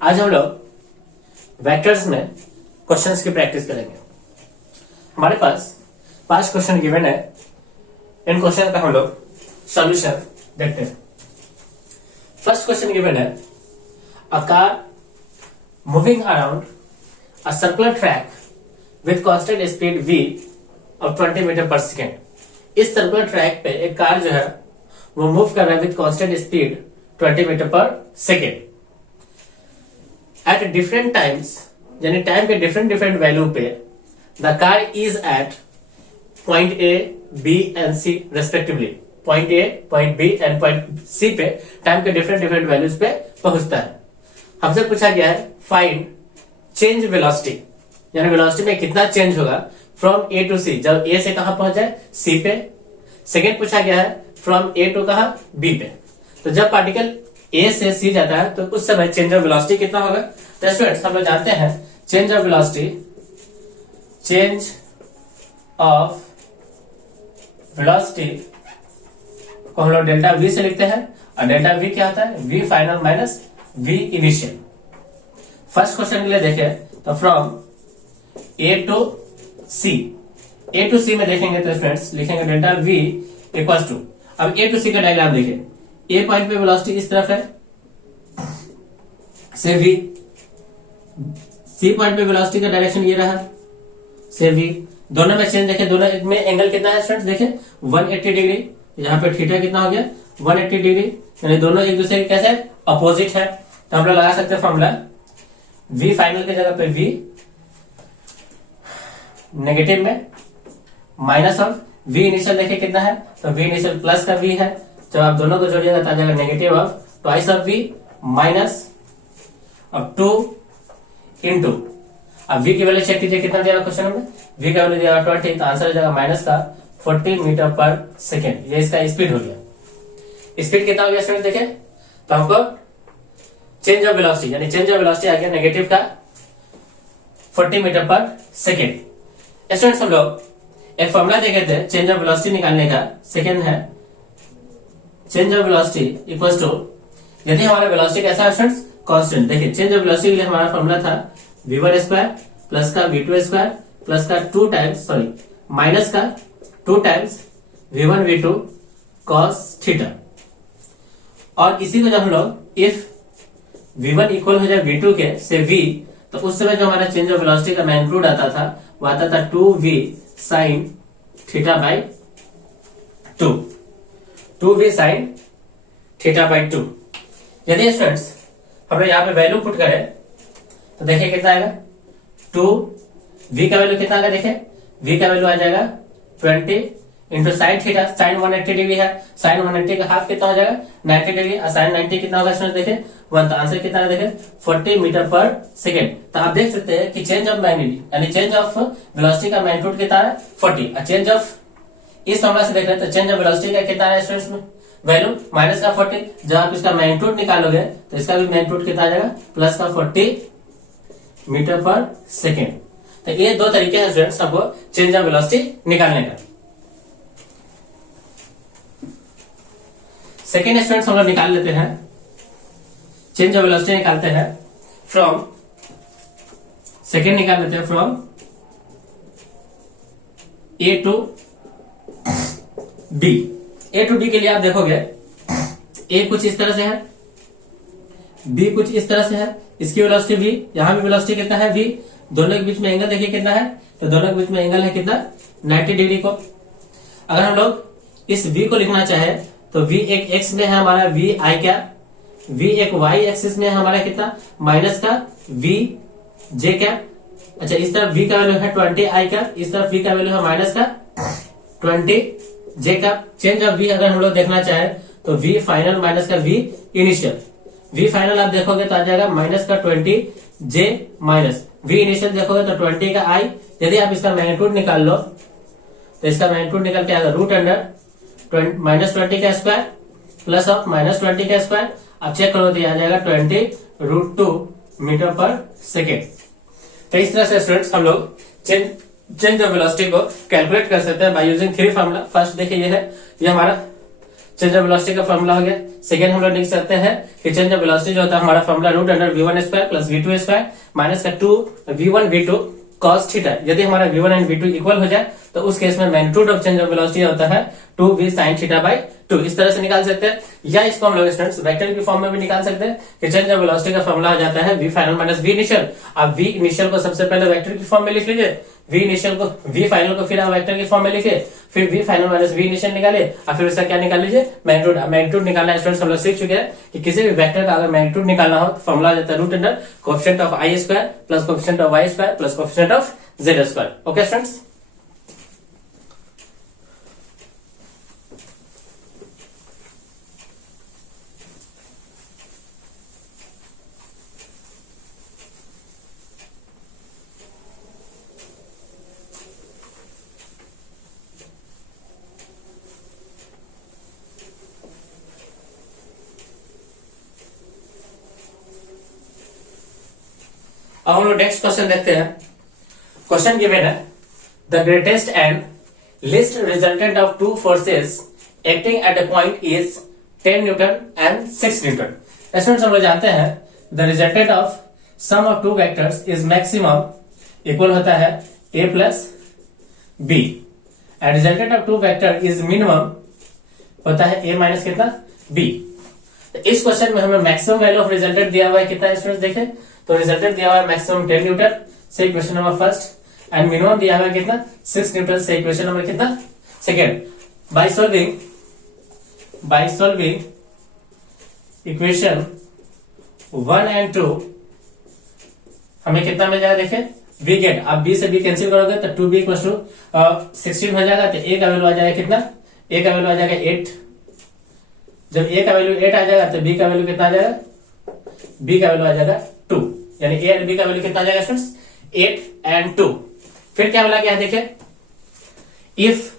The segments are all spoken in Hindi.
आज हम लोग वेक्टर्स में क्वेश्चंस की प्रैक्टिस करेंगे। हमारे पास 5 क्वेश्चन गिवन है। इन क्वेश्चन का हम लोग सॉल्यूशन देखते हैं। फर्स्ट क्वेश्चन गिवन है, a car moving around a circular track with constant speed v of 20 metre पर सेकेंड। इस सर्कुलर ट्रैक पे एक कार जो है वो मूव कर रहा है विथ कांस्टेंट स्पीड 20 मीटर पर सेकेंड एट डिफरेंट टाइम्स, यानी टाइम के डिफरेंट वैल्यू पे the car is at point A, B and C respectively. Point A, point B and point C पे टाइम के डिफरेंट वैल्यूज पे पहुंचता है। हमसे पूछा गया है फाइंड चेंज वेलोसिटी, यानी वेलोसिटी में कितना चेंज होगा फ्रॉम ए टू सी, जब ए से कहां पहुंच जाए सी पे। सेकेंड पूछा गया है फ्रॉम ए टू कहां बी पे। तो जब पार्टिकल ए से सी जाता है तो उस समय चेंज ऑफ वेलोसिटी कितना होगा। तो स्टूडेंट्स हम लोग जानते हैं चेंज ऑफ वेलोसिटी को हम लोग डेल्टा वी से लिखते हैं, और डेल्टा वी क्या होता है, V final minus V initial. First question के लिए देखें तो from A to C, A to C में देखेंगे तो स्टूडेंट्स लिखेंगे डेल्टा वी इक्वल टू, अब ए टू सी का डायग्राम देखिए। ए पॉइंट पे वेलोसिटी इस तरफ है से v, सी पॉइंट पे वेलोसिटी का डायरेक्शन ये रहा से v। दोनों में चेंज देखें, दोनों में एंगल कितना है स्टूडेंट्स देखें 180 डिग्री। यहाँ पे थीटा कितना हो गया 180 डिग्री, यानी दोनों एक दूसरे के कैसे अपोजिट है। तो हम लोग लगा सकते हैं फॉर्मूला v फाइनल की जगह पे v नेगेटिव में माइनस ऑफ v इनिशियल देखे कितना है, तो v इनिशियल प्लस का v है। जब आप दोनों को जोड़िएगा तो आ जाएगा negative of twice of v minus अब 2 इंटू, अब v की वैल्यू चेक कीजिए कितना दिया क्वेश्चन में, v का वैल्यू दिया 20, तो आंसर हो जाएगा माइनस का 40 मीटर पर सेकेंड। ये इसका स्पीड हो गया। स्पीड कितना हो गया स्टूडेंट देखें, तो हमको चेंज ऑफ वेलोसिटी, यानी चेंज ऑफ वेलोसिटी आ गया नेगेटिव का 40 मीटर पर सेकेंड। स्टूडेंट्स हम लोग एक फॉर्मूला देखे थे चेंज ऑफ वेलोसिटी निकालने का। सेकेंड है change of velocity equal to, यदि हमारा वेलोसिटी कैसा है स्टूडेंट्स कांस्टेंट। देखिए चेंज ऑफ वेलोसिटी के लिए हमारा फॉर्मूला था v1 स्क्वायर प्लस का v2 स्क्वायर प्लस का 2 टाइम्स माइनस का 2 times v1 v2 cos theta. और इसी को जब हम लोग इफ v1 इक्वल हो जाए v2 के से v, तो उस समय जो हमारा चेंज ऑफ वेलोसिटी का मैग्नीट्यूड आता था वो आता था 2v sine theta by 2v sine theta by 2। यदि स्टूडेंट्स हम लोग यहाँ पे वैल्यू पुट करें तो देखिए कितना आएगा 2v का वैल्यू कितना आएगा, देखिए v का वैल्यू आ जाएगा 20 into sine theta, sine 180 degree है, साइन 180 का हाफ कितना हो जाएगा 90 डिग्री, और साइन 90 कितना होगा स्टूडेंट देखे 1, तो आंसर कितना है देखे 40 मीटर पर सेकेंड। तो आप देख सकते हैं कि चेंज ऑफ मैग्नीट्यूड यानी चेंज ऑफ वेलोसिटी का मैग्नीट्यूड कितना है 40, और चेंज ऑफ इस फॉर्मूला से देख रहे हैं तो चेंज ऑफ वेलोसिटी का कितना है स्टूडेंट्स में वैल्यू माइनस का 40। जब आप इसका मैग्नीट्यूड निकालोगे तो इसका भी मैग्नीट्यूड कितना आ जाएगा प्लस का 40 मीटर पर सेकेंड। तो ये दो तरीके हैं स्टूडेंट्स आपको चेंज ऑफ वेलोसिटी निकालने का। सेकेंड स्टूडेंट्स हम लोग निकाल लेते हैं, चेंज ऑफ वेलोसिटी निकालते हैं फ्रॉम, सेकेंड निकाल लेते हैं from A to B. A to B के लिए आप देखोगे ए कुछ इस तरह से है, बी कुछ इस तरह से है, इसकी वेलोसिटी v, यहां भी वेलोसिटी कितना है v, दोनों के बीच में एंगल देखिए कितना है, तो दोनों के बीच में एंगल है कितना 90 डिग्री को। अगर हम लोग इस v को लिखना चाहे तो v एक x में है हमारा v i क्या, v एक y एक्सिस में है हमारा कितना माइनस का v j क्या। अच्छा इस तरफ v का वैल्यू है 20 i का, इस तरफ v का वैल्यू है माइनस का 20 j का। चेंज ऑफ v अगर हम लोग देखना चाहे तो v फाइनल माइनस का v इनिशियल, v फाइनल आप देखोगे तो आ जाएगा माइनस का 20 j माइनस v इनिशियल देखोगे तो 20 का i। यदि आप इसका मैग्नीट्यूड निकाल लो तो इसका मैग्नीट्यूड निकल के आएगा रूट अंडर माइनस 20 का स्क्वायर प्लस ऑफ माइनस 20 का स्क्वायर। आप चेक करो तो आ जाएगा 20√2 मीटर पर सेकेंड। तो इस तरह से स्टूडेंट्स हम लोग चेंज ऑफ वेलोसिटी को कैलकुलेट कर सकते हैं बाय यूजिंग 3 फार्मूला। फर्स्ट देखिए ये है, ये हमारा चेंज ऑफ वेलोसिटी का फॉर्मूला हो गया। सेकंड हम लोग लिख सकते हैं कि चेंज ऑफ वेलोसिटी जो होता है हमारा formula root under v1 square plus v2 square minus का 2 v1 v2 cos थीटा। यदि हमारा v1 एंड v2 इक्वल हो जाए तो उस केस में magnitude of change of velocity होता है 2v sin थीटा बाई 2। इस तरह से निकाल सकते हैं, या इसको हम लोग स्टूडेंट्स वेक्टर की फॉर्म में भी निकाल सकते हैं कि चेंज ऑफ वेलोसिटी का फॉर्मूला हो जाता है v final minus v initial. आप v इनिशियल को सबसे पहले वेक्टर की फॉर्म में लिख लीजिए, v इनिशियल को v फाइनल को फिर आप वेक्टर की फॉर्म में लिखे, फिर v final minus v initial निकाले और फिर उसका क्या निकाल लीजिए मैग्नीट्यूड। मैग्नीट्यूड निकालना स्टूडेंट्स हम लोग सीख चुके हैं कि किसी भी वेक्टर का अगर मैग्नीट्यूड निकालना हो तो फॉर्मूला जाता है root under coefficient of i square plus coefficient of y square plus coefficient of z square. Okay students, अब हम लोग नेक्स्ट क्वेश्चन देखते हैं। क्वेश्चन गिवन है the greatest and least resultant of two forces acting at a point is 10 newton and 6 newton. Students हम लोग जानते हैं the resultant of sum of two vectors is maximum equal होता है a plus B and resultant of two vector is minimum होता है a माइनस कितना b। तो इस क्वेश्चन में हमें मैक्सिमम वैल्यू ऑफ रिजल्टेंट दिया हुआ है कितना स्टूडेंट्स देखें तो रिजल्टेंट दिया हुआ है मैक्सिमम 10 न्यूटन से equation number first and minimum दिया हुआ है कितना 6 न्यूटन से इक्वेशन नंबर कितना second. By solving equation 1 and 2 हमें कितना मिल जाएगा देखें वी गेट। आप b से b कैंसिल करोगे तो 2b इक्वल टू 16 हो जाएगा। तो a का वैल्यू आ जाएगा कितना, a का वैल्यू आ जाएगा 8। जब a का वैल्यू 8 आ जाएगा तो b का वैल्यू कितना आ जाएगा, b का वैल्यू आ जाएगा 2। यानी a एंड b का वैल्यू कितना आ जाएगा स्टूडेंट्स 8 एंड 2। फिर क्या बोला गया है देखिए if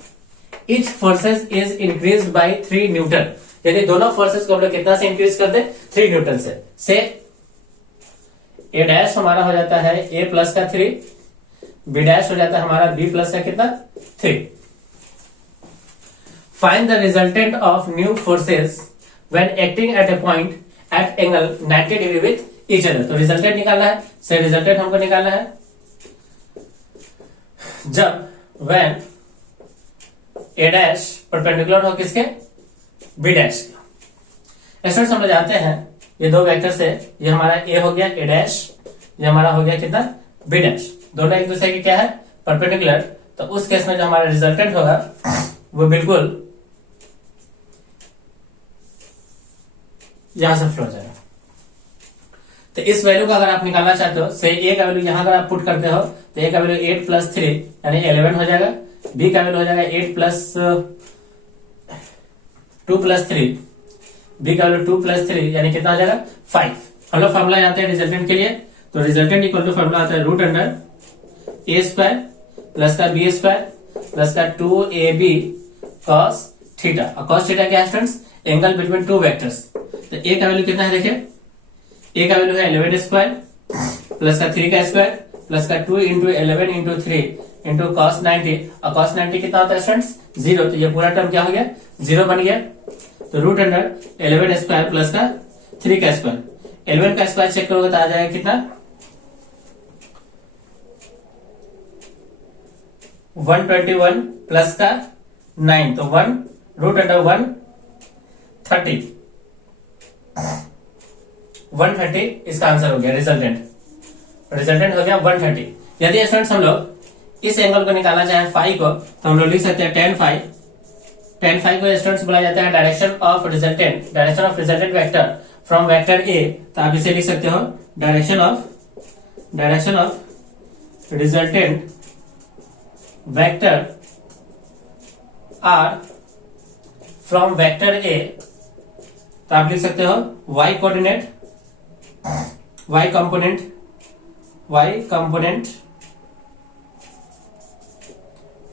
etch forces is increase by 3 Newton. यदि दोनों फोर्सेस को हम लोग कितना से इंक्रीज कर दे 3 न्यूटन से a डैश हमारा हो जाता है a प्लस का 3, b डैश हो जाता है हमारा b प्लस का कितना 3। Find the resultant of new forces when acting at a point at angle 90 degree with each other. तो रिजल्टेंट निकालना है, से रिजल्टेंट हमको निकालना है जब व्हेन a डैश परपेंडिकुलर हो किसके b डैश के। स्टूडेंट्स हम लोग जानते हैं ये दो वेक्टर से ये हमारा a हो गया a डैश, ये हमारा हो गया कितना b डैश, दोनों एक दूसरे के क्या है परपेंडिकुलर। तो उस केस में जो हमारा रिजल्टेंट होगा वो बिल्कुल यहां से फ्लो जाएगा। तो इस वैल्यू को अगर आप निकालना चाहते हो से a का वैल्यू यहां अगर आप पुट करते हो तो a का वैल्यू 8 प्लस 3 यानी 11 हो जाएगा, b का वैल्यू हो जाएगा 8 प्लस 2 प्लस 3, b का वैल्यू 2 प्लस 3 यानी कितना आ जाएगा 5। हम लोग फॉर्मूला जानते हैं रिजल्टेंट के लिए, तो रिजल्टेंट इक्वल टू फॉर्मूला आता है root under a square plus का b स्क्वायर प्लस का 2ab cos थीटा। और cos थीटा क्या है students angle between two vectors. तो a का वैल्यू कितना है देखिए a का वैल्यू है 11 स्क्वायर प्लस का 3 का स्क्वायर प्लस का 2 इंटू 11 इंटू 3 इंटू cos 90। और cos 90 कितना होता है स्टूडेंट्स 0। तो ये पूरा टर्म क्या हो गया 0 बन गया। तो रूट अंडर 11 स्क्वायर प्लस का 3 का स्क्वायर, 11 का स्क्वायर चेक करोगे तो आ जाएगा कितना 121 प्लस का 9 तो 1 रूट अंडर 130 इसका आंसर हो गया रिजल्टेंट हो गया 130। यदि स्टूडेंट्स हम लोग इस एंगल को निकालना चाहें फाई को तो हम लोग लिख सकते हैं tan फाई को स्टूडेंट्स बोला जाता है direction of resultant vector from vector ए। तो आप इसे लिख सकते हो direction of resultant vector r from vector ए। तो आप लिख सकते हो y component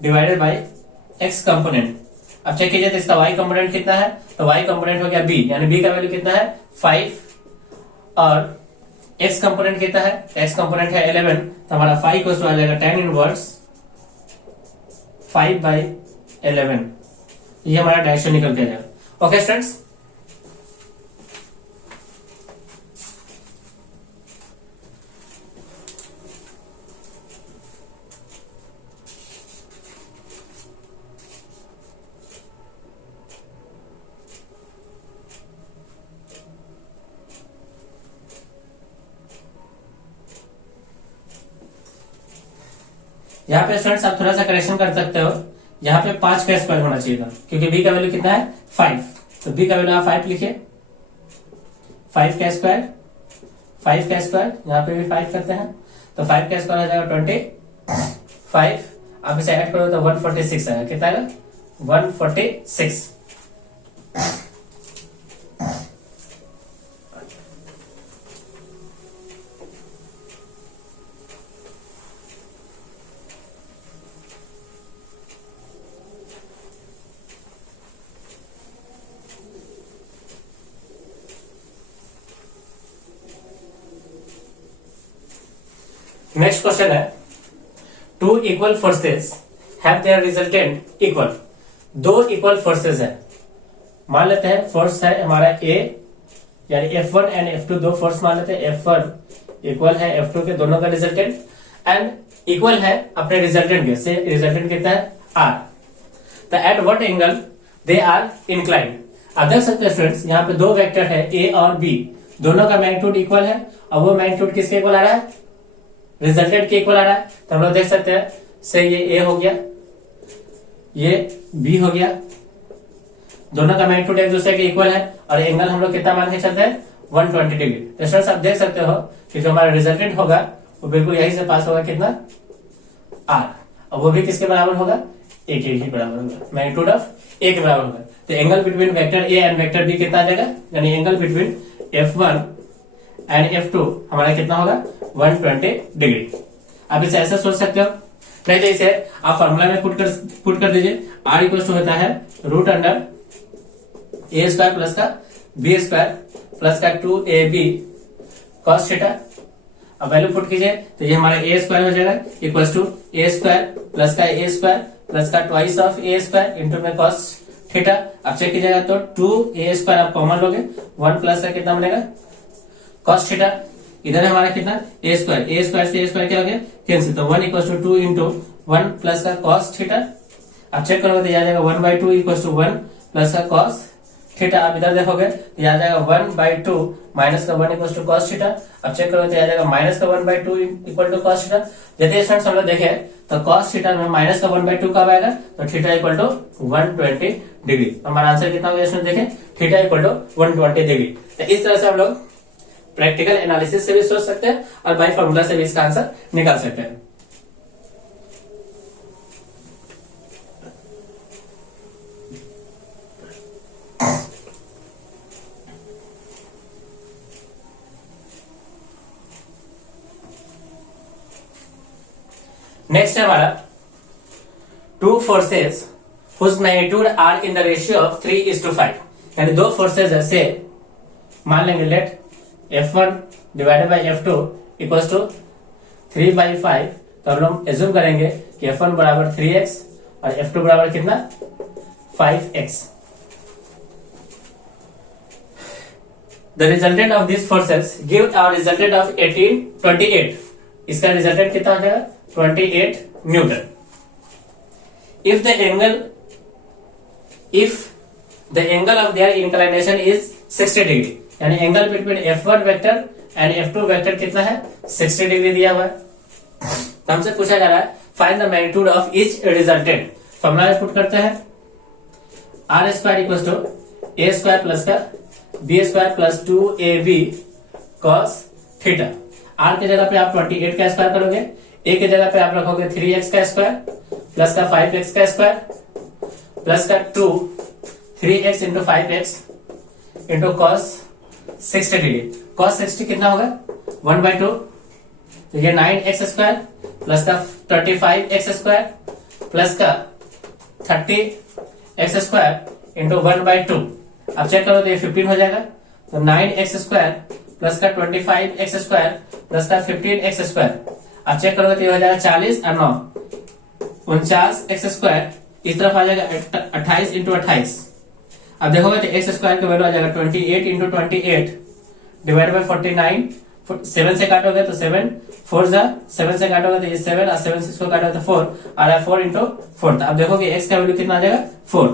divided by x component. अब चेक कीजिए तो इसका y कंपोनेंट कितना है, तो y कंपोनेंट हो गया b यानी b का वैल्यू कितना है 5 और x कंपोनेंट कितना है, x कंपोनेंट है 11। तो हमारा 5 को आ जाएगा tan इनवर्स 5/11। ये हमारा डायरेक्शन निकल के आ जाएगा। ओके स्टूडेंट्स, यहाँ पे स्टूडेंट्स आप थोड़ा सा करेक्शन कर सकते हो, यहाँ पे 5 का स्क्वायर होना चाहिए था, क्योंकि बी का वैल्यू कितना है 5, तो बी का वैल्यू आप 5 लिखिए, 5 का स्क्वायर, 5 का स्क्वायर, यहाँ पे भी 5 करते हैं, तो 5 का स्क्वायर हो जाएगा 25, आप इसे ऐड करो तो 146 आएगा, कितना आएगा 146। नेक्स्ट क्वेश्चन है, two equal forces have their resultant equal. दो इक्वल फोर्सेस है, मान लेते हैं फोर्स है हमारा ए, यानी F1 एंड F2 दो फोर्स मान लेते हैं, F1 इक्वल है F2 के दोनों का रिजल्टेंट एंड इक्वल है अपने रिजल्टेंट के, से रिजल्टेंट कितना है R। तो at what angle they are inclined. आप देख सकते हैं स्टूडेंट्स, यहाँ पे दो वेक्टर है A और B, दोनों का मैग्नीट्यूड इक्वल है, और वो मैग्नीट्यूड किसके इक्वल आ रहा है, रिजल्टेंट के इक्वल आ रहा है। तो हम लोग देख सकते हैं, से ये A हो गया, ये B हो गया, दोनों का मैग्नीट्यूड एक दूसरे के इक्वल है, और एंगल हम लोग कितना मान के चलते हैं 120 डिग्री। तो स्टूडेंट्स आप देख सकते हो कि जो हमारा रिजल्टेंट होगा वो बिल्कुल यही से पास होगा, कितना R, और वो भी किसके बराबर होगा, A के ही बराबर होगा, मैग्नीट्यूड ऑफ A के बराबर होगा। तो angle between vector A and vector B कितना आ जाएगा, यानी angle between F1 and F2 हमारा कितना होगा 120 डिग्री। आप इसे ऐसा सोच सकते हो, नहीं तो इसे आप फॉर्मूला में पुट कर दीजिए, R इक्वल टू होता है root under a square plus का बी स्क्वायर प्लस का 2ab cos थीटा। अब वैल्यू पुट कीजिए तो ये हमारा ए स्क्वायर हो जाएगा equal to A square plus का ए स्क्वायर प्लस का twice of a square into में cos थीटा। अब चेक कीजिएगा तो 2a स्क्वायर आप कॉमन लोगे, 1 प्लस का कितना बनेगा cos थीटा। इधर हमारा कितना ए स्क्वायर से ए स्क्वायर क्या हो गया कैंसिल, तो 1 इक्वल टू 2 इंटू 1 प्लस का cos थीटा। अब चेक करोगे तो आ जाएगा 1/2 इक्वल टू 1 प्लस का cos थीटा। आप इधर देखोगे तो आ जाएगा 1/2 माइनस का 1 इक्वल टू cos थीटा। अब चेक करोगे तो आ जाएगा माइनस का 1/2 इक्वल टू cos थीटा। यदि स्टूडेंट्स हम लोग देखें तो cos थीटा में माइनस का 1/2 कब आएगा, तो थीटा इक्वल टू 120 डिग्री। हमारा आंसर कितना हो गया स्टूडेंट, देखें थीटा इक्वल टू 120 डिग्री। तो इस तरह से हम लोग प्रैक्टिकल एनालिसिस से भी सोच सकते हैं और बाई फॉर्मूला से भी इसका आंसर निकाल सकते हैं। नेक्स्ट है हमारा two forces whose magnitude are in the ratio of 3:5, यानी दो फोर्सेस ऐसे मान लेंगे, let F1 divided by F2 equals to 3/5। तो हम लोग एज्यूम करेंगे कि F1 बराबर 3x और F2 बराबर कितना 5x। The resultant of this forces give our resultant of 28। इसका रिजल्टेंट कितना हो जाएगा 28 newton. If the angle of their inclination is 60 degree, यानी angle between F1 vector and F2 vector कितना है 60 डिग्री दिया हुआ है। तो हमसे पूछा जा रहा है find the magnitude of each resultant. Formula put करते हैं, R square equal to A square plus का B square plus 2ab cos theta. R की जगह पे आप 28 का स्क्वायर करोगे, ए की जगह पे आप रखोगे 3x का स्क्वायर प्लस का 5x का स्क्वायर प्लस का 3x into 5x into cos 60 degree. cos 60 कितना होगा 1/2, तो ये 9x स्क्वायर प्लस का 35x स्क्वायर प्लस का 30x स्क्वायर इंटू 1/2। अब चेक करो तो ये 15 हो जाएगा, तो 9x स्क्वायर प्लस का 25x स्क्वायर प्लस का 15x स्क्वायर। अब चेक करोगे तो ये हो जाएगा 40 और 9 49x स्क्वायर। इस तरफ आ जाएगा 28 इंटू 28। अब देखोगे तो एक्स स्क्वायर का वैल्यू आ जाएगा 28 इंटू 28 डिवाइड बाई 49। 7 से काटोगे तो 7 4 जा 7 से काटोगे तो ये 7 और 7 से इसको काटोगे तो 4 आ रहा है 4 इंटू 4। अब देखोगे एक्स का वैल्यू कितना आ जाएगा 4।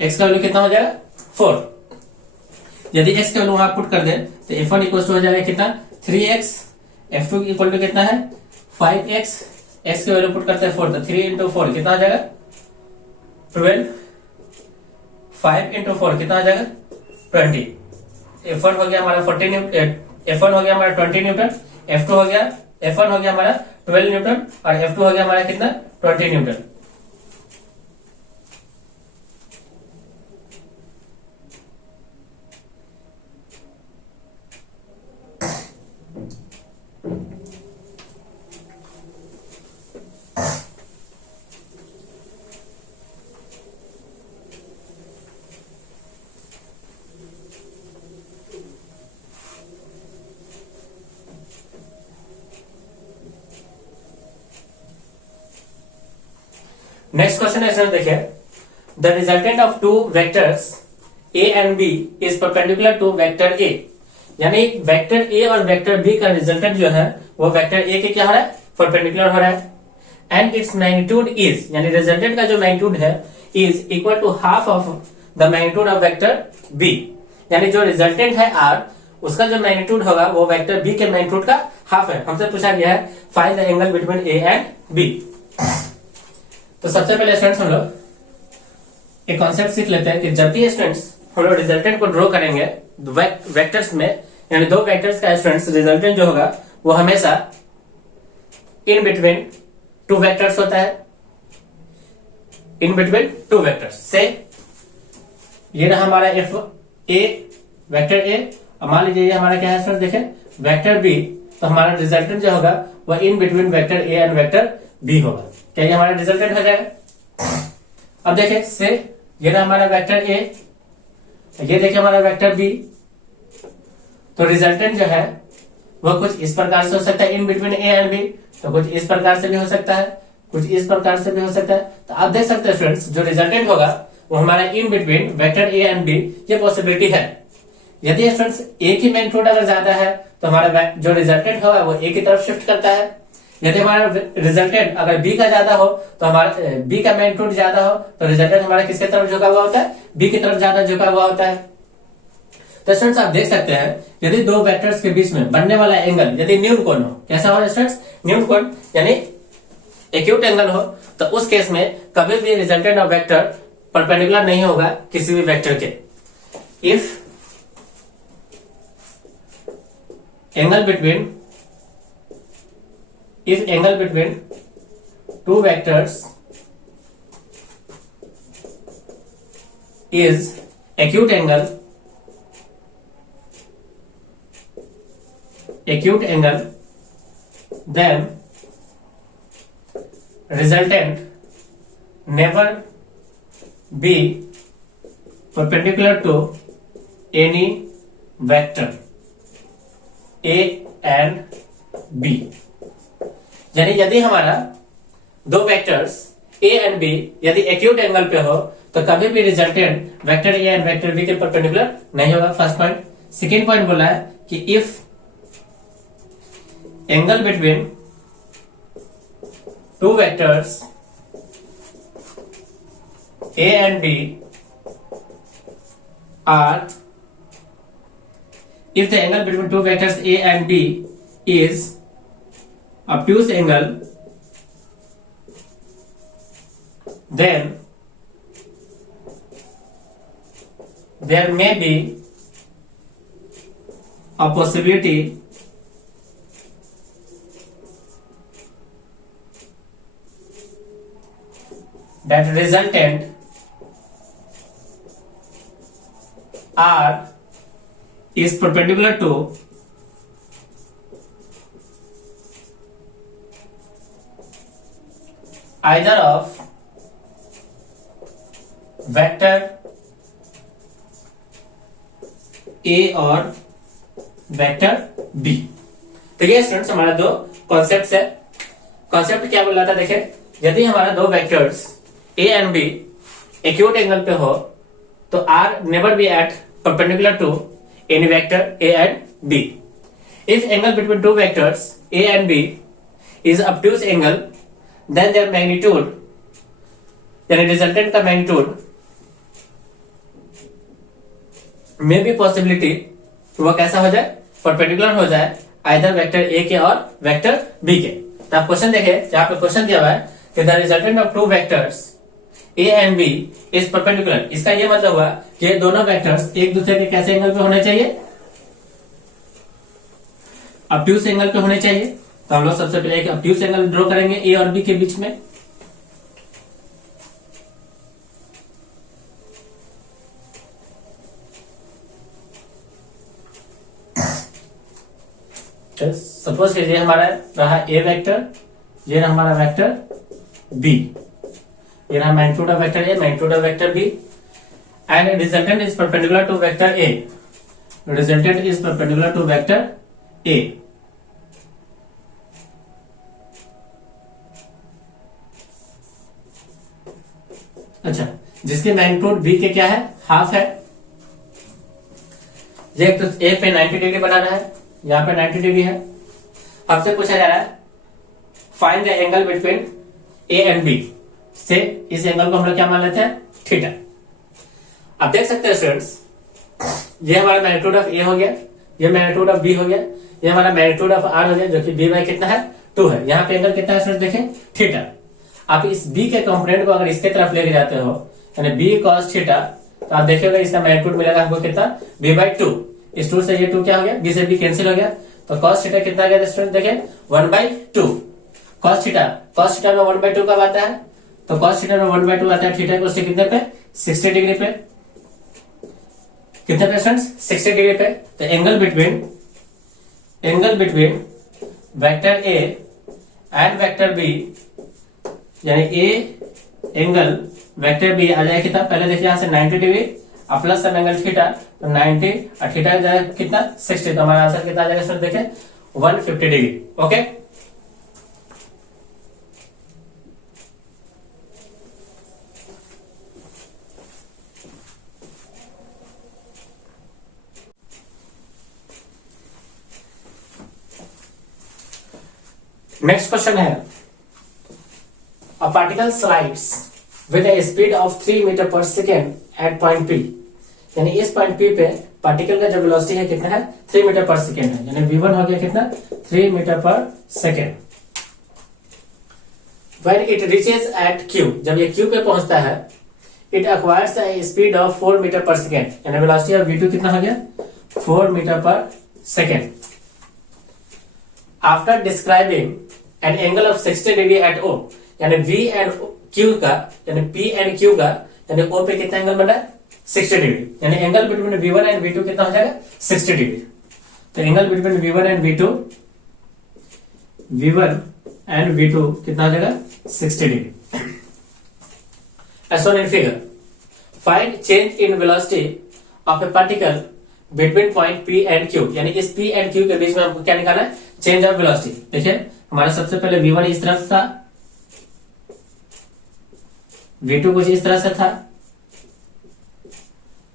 एक्स का वैल्यू कितना हो जाएगा 4। यदि एक्स का वैल्यू वहां पुट कर दे तो f1 इक्वल टू हो जाएगा कितना 3x, f2 इक्वल टू कितना है 5x, x का वैल्यू पुट करते हैं 4 तो 3 इंटू 4 कितना आ जाएगा 12, 5 इंटू 4 कितना आ जाएगा 20। f1 हो गया हमारा 40 न्यूटन, f1 हो गया हमारा 20 न्यूटन, f2 हो गया f1 हो गया हमारा 12 न्यूटन और f2 हो गया हमारा कितना 20 न्यूटन। नेक्स्ट क्वेश्चन है इसमें देखिए, the resultant of two vectors a and b is perpendicular to vector a। यानी वेक्टर a और वेक्टर b का रिजल्टेंट जो है वो वेक्टर a के क्या हो रहा है परपेंडिकुलर हो रहा है। एंड इट्स मैग्नीट्यूड इज, यानी रिजल्टेंट का जो मैग्नीट्यूड है is equal to half of the magnitude of vector b। यानी जो रिजल्टेंट है r उसका जो मैग्नीट्यूड होगा वो वेक्टर b के मैग्नीट्यूड का हाफ है। हमसे पूछा गया है find the angle between a and b। तो सबसे पहले स्टूडेंट्स हम लोग एक कॉन्सेप्ट सीख लेते हैं कि जब भी स्टूडेंट्स हम लोग रिजल्टेंट को ड्रॉ करेंगे वेक्टर्स में, यानी दो वेक्टर्स का स्टूडेंट्स रिजल्टेंट जो होगा वो हमेशा इन बिटवीन टू वेक्टर्स होता है। इन बिटवीन टू वेक्टर्स से ये रहा हमारा एफ ए वेक्टर ए, मान लीजिए ये हमारा क्या है स्टूडेंट देखें वेक्टर बी, तो हमारा रिजल्टेंट जो होगा वह in between vector a and vector b होगा। क्या ये हमारा रिजल्टेंट हो जाएगा। अब देखें से ये रहा हमारा वेक्टर ए, ये देखिए हमारा वेक्टर बी, तो रिजल्टेंट जो है वह कुछ इस प्रकार से हो सकता है in between A and b, तो कुछ इस प्रकार से भी हो सकता है, कुछ इस प्रकार से भी हो सकता है। तो आप देख सकते हैं स्टूडेंट्स जो रिजल्टेंट होगा वो हमारा in between vector a and b, ये पॉसिबिलिटी है। यदि स्टूडेंट्स ए की मैग्नीट्यूड अगर ज्यादा है तो हमारा जो रिजल्टेंट होगा वो ए की तरफ शिफ्ट करता है। यदि हमारा रिजल्टेंट अगर बी का ज्यादा हो तो हमारा बी का मैग्नीट्यूड ज्यादा हो तो रिजल्टेंट हमारा किसके तरफ झुका हुआ होता है बी की तरफ ज्यादा झुका हुआ होता है। तो स्टूडेंट्स आप देख सकते हैं यदि दो वेक्टर्स के बीच में बनने वाला एंगल यदि न्यून कोण हो, कैसा हो स्टूडेंट्स न्यून कोण यानी एक्यूट एंगल हो, तो उस केस में कभी भी रिजल्टेंट ऑफ वेक्टर परपेंडिकुलर नहीं होगा किसी भी वेक्टर के। If angle between two vectors is acute angle, then resultant never be perpendicular to any vector A and B। यानी यदि हमारा दो वेक्टर्स A एंड B यदि एक्यूट एंगल पे हो तो कभी भी resultant vector A and vector B के परपेंडिकुलर नहीं होगा, फर्स्ट पॉइंट। सेकेंड पॉइंट बोला है कि if angle between two vectors A and B are, if the angle between two vectors A and B is obtuse angle, then there may be a possibility that resultant R is perpendicular to either of vector A और वेक्टर B। तो ये स्टूडेंट्स हमारा दो कॉन्सेप्ट है। कॉन्सेप्ट क्या बोल रहा था देखें, यदि हमारा दो vectors A and B acute angle पे हो तो R never be at perpendicular to any vector A and B. If angle between two vectors A and B is obtuse angle, then their magnitude, यानी रिजल्टेंट का मैग्नीट्यूड में भी पॉसिबिलिटी वो कैसा हो जाए, परपेंडिकुलर हो जाए आइदर वेक्टर ए के और वेक्टर बी के। तो आप क्वेश्चन देखें, जहां पे क्वेश्चन दिया हुआ है कि the resultant of two vectors a and b is perpendicular. इसका ये मतलब हुआ कि दोनों वेक्टर्स एक दूसरे के कैसे एंगल पे होने चाहिए, ऑब्ट्यूज एंगल पे होने चाहिए। तो हम लोग सबसे पहले एक ऑब्ट्यूज एंगल ड्रॉ करेंगे ए और बी के बीच में। सपोज ये हमारा रहा ए वेक्टर, ये रहा हमारा वेक्टर बी, ये रहा magnitude of vector a, magnitude of vector b, and resultant is perpendicular to vector a, resultant is perpendicular to vector a. अच्छा, जिसकी मैग्नीट्यूड बी के क्या है, हाफ है। ये एक तो ए पे 90 डिग्री बनाना है, यहां पे 90 डिग्री है। आपसे पूछा जा रहा है find the angle between A and b, से इस एंगल को हम लोग क्या मान लेते हैं, थीटा। आप देख सकते हैं स्टूडेंट्स, ये हमारा मैग्नीट्यूड ऑफ ए हो गया, ये मैग्नीट्यूड ऑफ बी हो गया, ये हमारा मैग्नीट्यूड ऑफ आर हो गया, जो कि बी बाई कितना है, 2 है। यहाँ पे एंगल कितना है स्टूडेंट, देखें थीटा। आप इस बी के कंपोनेंट को अगर इसके तरफ लेके जाते हो, यानी बी कॉस थीटा, तो आप देखिएगा इसका मैग्नीट्यूड मिलेगा हमको कितना, बी बाई 2। इस 2 से ये 2 क्या हो गया, बी से बी कैंसिल हो गया, तो कॉस थीटा कितना आ गया स्टूडेंट, देखें 1/2। कॉस थीटा में 1/2 कब आता है, तो कॉस थीटा में 1/2 आता है थीटा को उसके कितने पे, 60 डिग्री पे। कितने पे स्टूडेंट्स, 60 डिग्री पे। तो angle between vector a and vector b, यानी ए एंगल वेक्टर बी आ जाएगा कितना, पहले देखिए यहां से 90 डिग्री और प्लस सम एंगल थीटा, तो 90 और थीटा आ जाएगा कितना, 60। तो हमारा आंसर कितना आ जाएगा स्टूडेंट, देखें 150 डिग्री। ओके, नेक्स्ट क्वेश्चन है, a particle slides with a speed of 3 metre पर सेकेंड at point P, यानी इस पॉइंट P पे पार्टिकल का जो वेलोसिटी है कितना है, 3 मीटर पर सेकेंड है, यानी v1 हो गया कितना, 3 मीटर पर second. When it reaches at Q, जब ये Q पे पहुंचता है, it acquires a speed of 4 metre पर सेकेंड, यानी वेलोसिटी ऑफ v2 कितना हो गया, 4 मीटर पर second. After describing an angle of 60 degree at O, यानी V एंड Q का, यानी P एंड Q का, यानी O पे कितना एंगल बना है, 60 डिग्री, यानी angle between V1 and V2 कितना हो जाएगा, 60 डिग्री। तो angle between V1 and V2 कितना हो जाएगा, 60 degree. As shown in figure, find change in velocity of a particle between point P and Q, यानी इस P एंड Q के बीच में हमको क्या निकालना है, चेंज ऑफ वेलोसिटी। देखिए हमारा सबसे पहले V1 इस तरफ था, V2 कुछ इस तरह से था,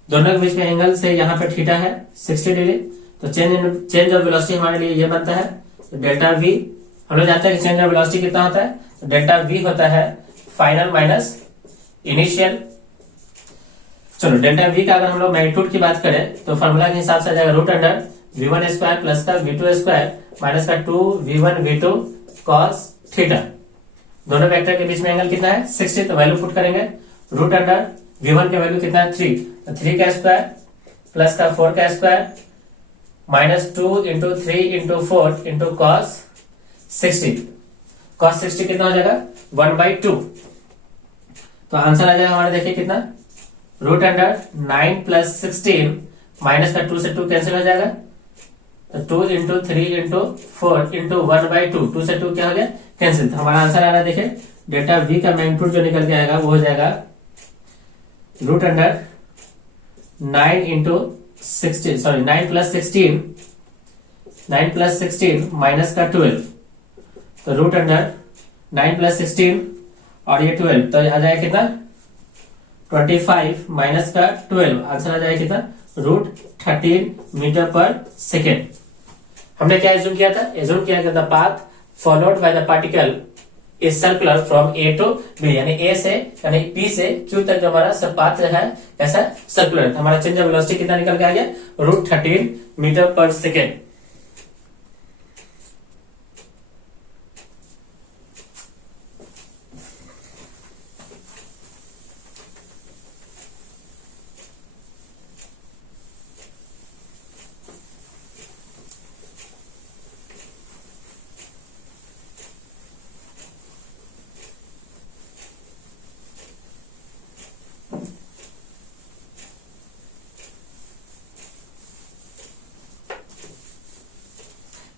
दोनों के बीच में एंगल से यहाँ पे थीटा है 60 डिग्री। तो चेंज ऑफ वेलोसिटी हमारे लिए ये बनता है, तो डेल्टा V, हम लोग जानते हैं कि चेंज ऑफ वेलोसिटी कितना होता है, तो डेल्टा V होता है फाइनल माइनस इनिशियल। चलो डेल्टा V का अगर हम लोग मैग्नीट्यूड की बात करें, तो फॉर्मूला के हिसाब से आ जाएगा root under V1 square plus का V2 स्क्वायर माइनस का 2V1 V2 cos थीटा। दोनों वेक्टर के बीच में एंगल कितना है, 60, तो वैल्यू पुट करेंगे, रूट अंडर V1 का वैल्यू कितना है, 3, तो 3 का स्क्वायर प्लस का 4 का square minus 2 into 3 into 4 into cos 60। Cos 60 कितना हो जाएगा, 1/2। तो आंसर आ जाएगा हमारा, देखिए कितना, रूट अंडर 9 प्लस 16 माइनस का 2 से 2 कैंसिल हो जाएगा, तो 2 इंटू 3 इंटू 4 इंटू 1/2, 2 से 2 क्या हो गया, कैंसिल। तो हमारा आंसर आ रहा है, देखिए डेल्टा V का मैग्नीट्यूड जो निकल के आएगा वो हो जाएगा रूट अंडर 9 प्लस 16 माइनस का 12, तो रूट अंडर 9 प्लस 16 और ये 12, तो आ जाएगा कितना, 25 माइनस का 12, आंसर आ जाएगा कितना, √13 मीटर पर सेकेंड। हमने क्या एज्यूम किया था, एज्यूम किया था path followed by the particle is circular from A to B, यानी ए से यानी पी से क्यू तक जो हमारा सब पाथ है ऐसा सर्कुलर, हमारा चेंज ऑफ वेलोसिटी कितना निकल के आ गया, √13 मीटर पर सेकेंड।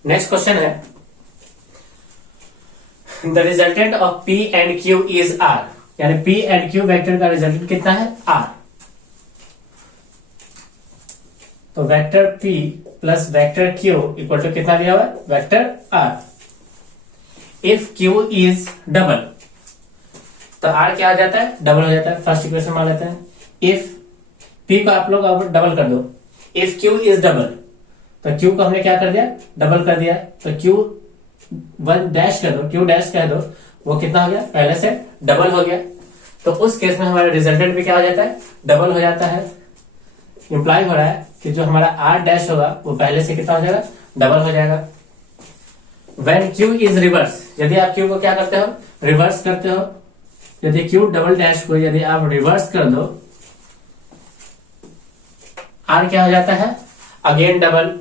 नेक्स्ट क्वेश्चन है, the resultant of P and Q is R, यानी P एंड Q वेक्टर का रिजल्टेंट कितना है, R। तो vector P plus vector Q equal to कितना दिया हुआ है, vector R। If Q is double, तो R क्या हो जाता है, डबल हो जाता है। फर्स्ट इक्वेशन मान लेते हैं, इफ P को आप लोग डबल कर दो, इफ Q इज डबल, तो Q को हमने क्या कर दिया, डबल कर दिया, तो Q1 डैश कर दो, Q डैश कह दो, वो कितना हो गया, पहले से डबल हो गया। तो उस केस में हमारा रिजल्टेंट भी क्या हो जाता है, डबल हो जाता है। इंप्लाई हो रहा है कि जो हमारा R डैश होगा वो पहले से कितना हो जाएगा, डबल हो जाएगा। When Q इज रिवर्स, यदि आप Q को क्या करते हो, रिवर्स करते हो, यदि Q डबल डैश को यदि आप रिवर्स कर दो, R क्या हो जाता है, अगेन डबल।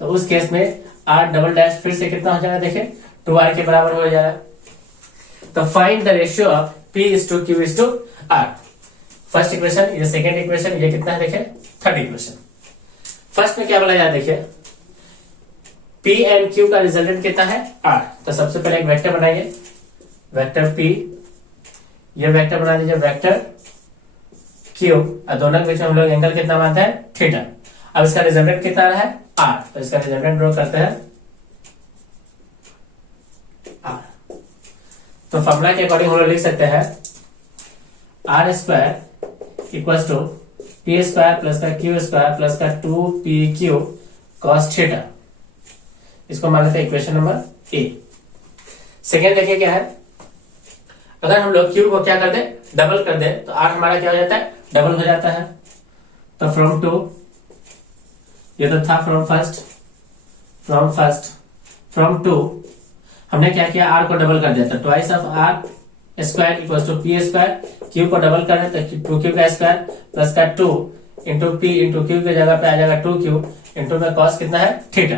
तो उस केस में R डबल डैश फिर से कितना हो जाएगा, देखिए 2R के बराबर हो जाएगा। तो find the ratio of P is to Q is to R। First equation, ये सेकेंड इक्वेशन, ये कितना है देखिए, थर्ड इक्वेशन। फर्स्ट में क्या बोला जाए, देखिए P एंड Q का रिजल्टेंट कितना है, R। तो सबसे पहले एक वेक्टर बनाइए, वेक्टर P, ये वेक्टर बना दीजिए वेक्टर Q, और दोनों के बीच में हम लोग एंगल कितना मानते हैं, थीटा। अब इसका रिजल्टेंट कितना रहा है, R। तो इसका रिजल्टेंट ड्रॉ करते हैं R। तो फॉर्मूला के अकॉर्डिंग हम लोग लिख सकते हैं R² equals to P² plus का Q² प्लस का 2PQ cos थीटा। इसको मान लेते हैं इक्वेशन नंबर A। सेकेंड देखिए क्या है, अगर हम लोग Q को क्या कर दे, डबल कर दे, तो R हमारा क्या हो जाता है, डबल हो जाता है। तो फ्रॉम टू, ये तो था फ्रॉम फर्स्ट, फ्रॉम टू हमने क्या किया, R को डबल कर दिया, तो twice of R² equals to P², Q को डबल कर दे तो 2Q का स्क्वायर प्लस का 2 इंटू P इंटू Q की जगह पे आ जाएगा 2Q इंटू में कॉस कितना है, थीटा।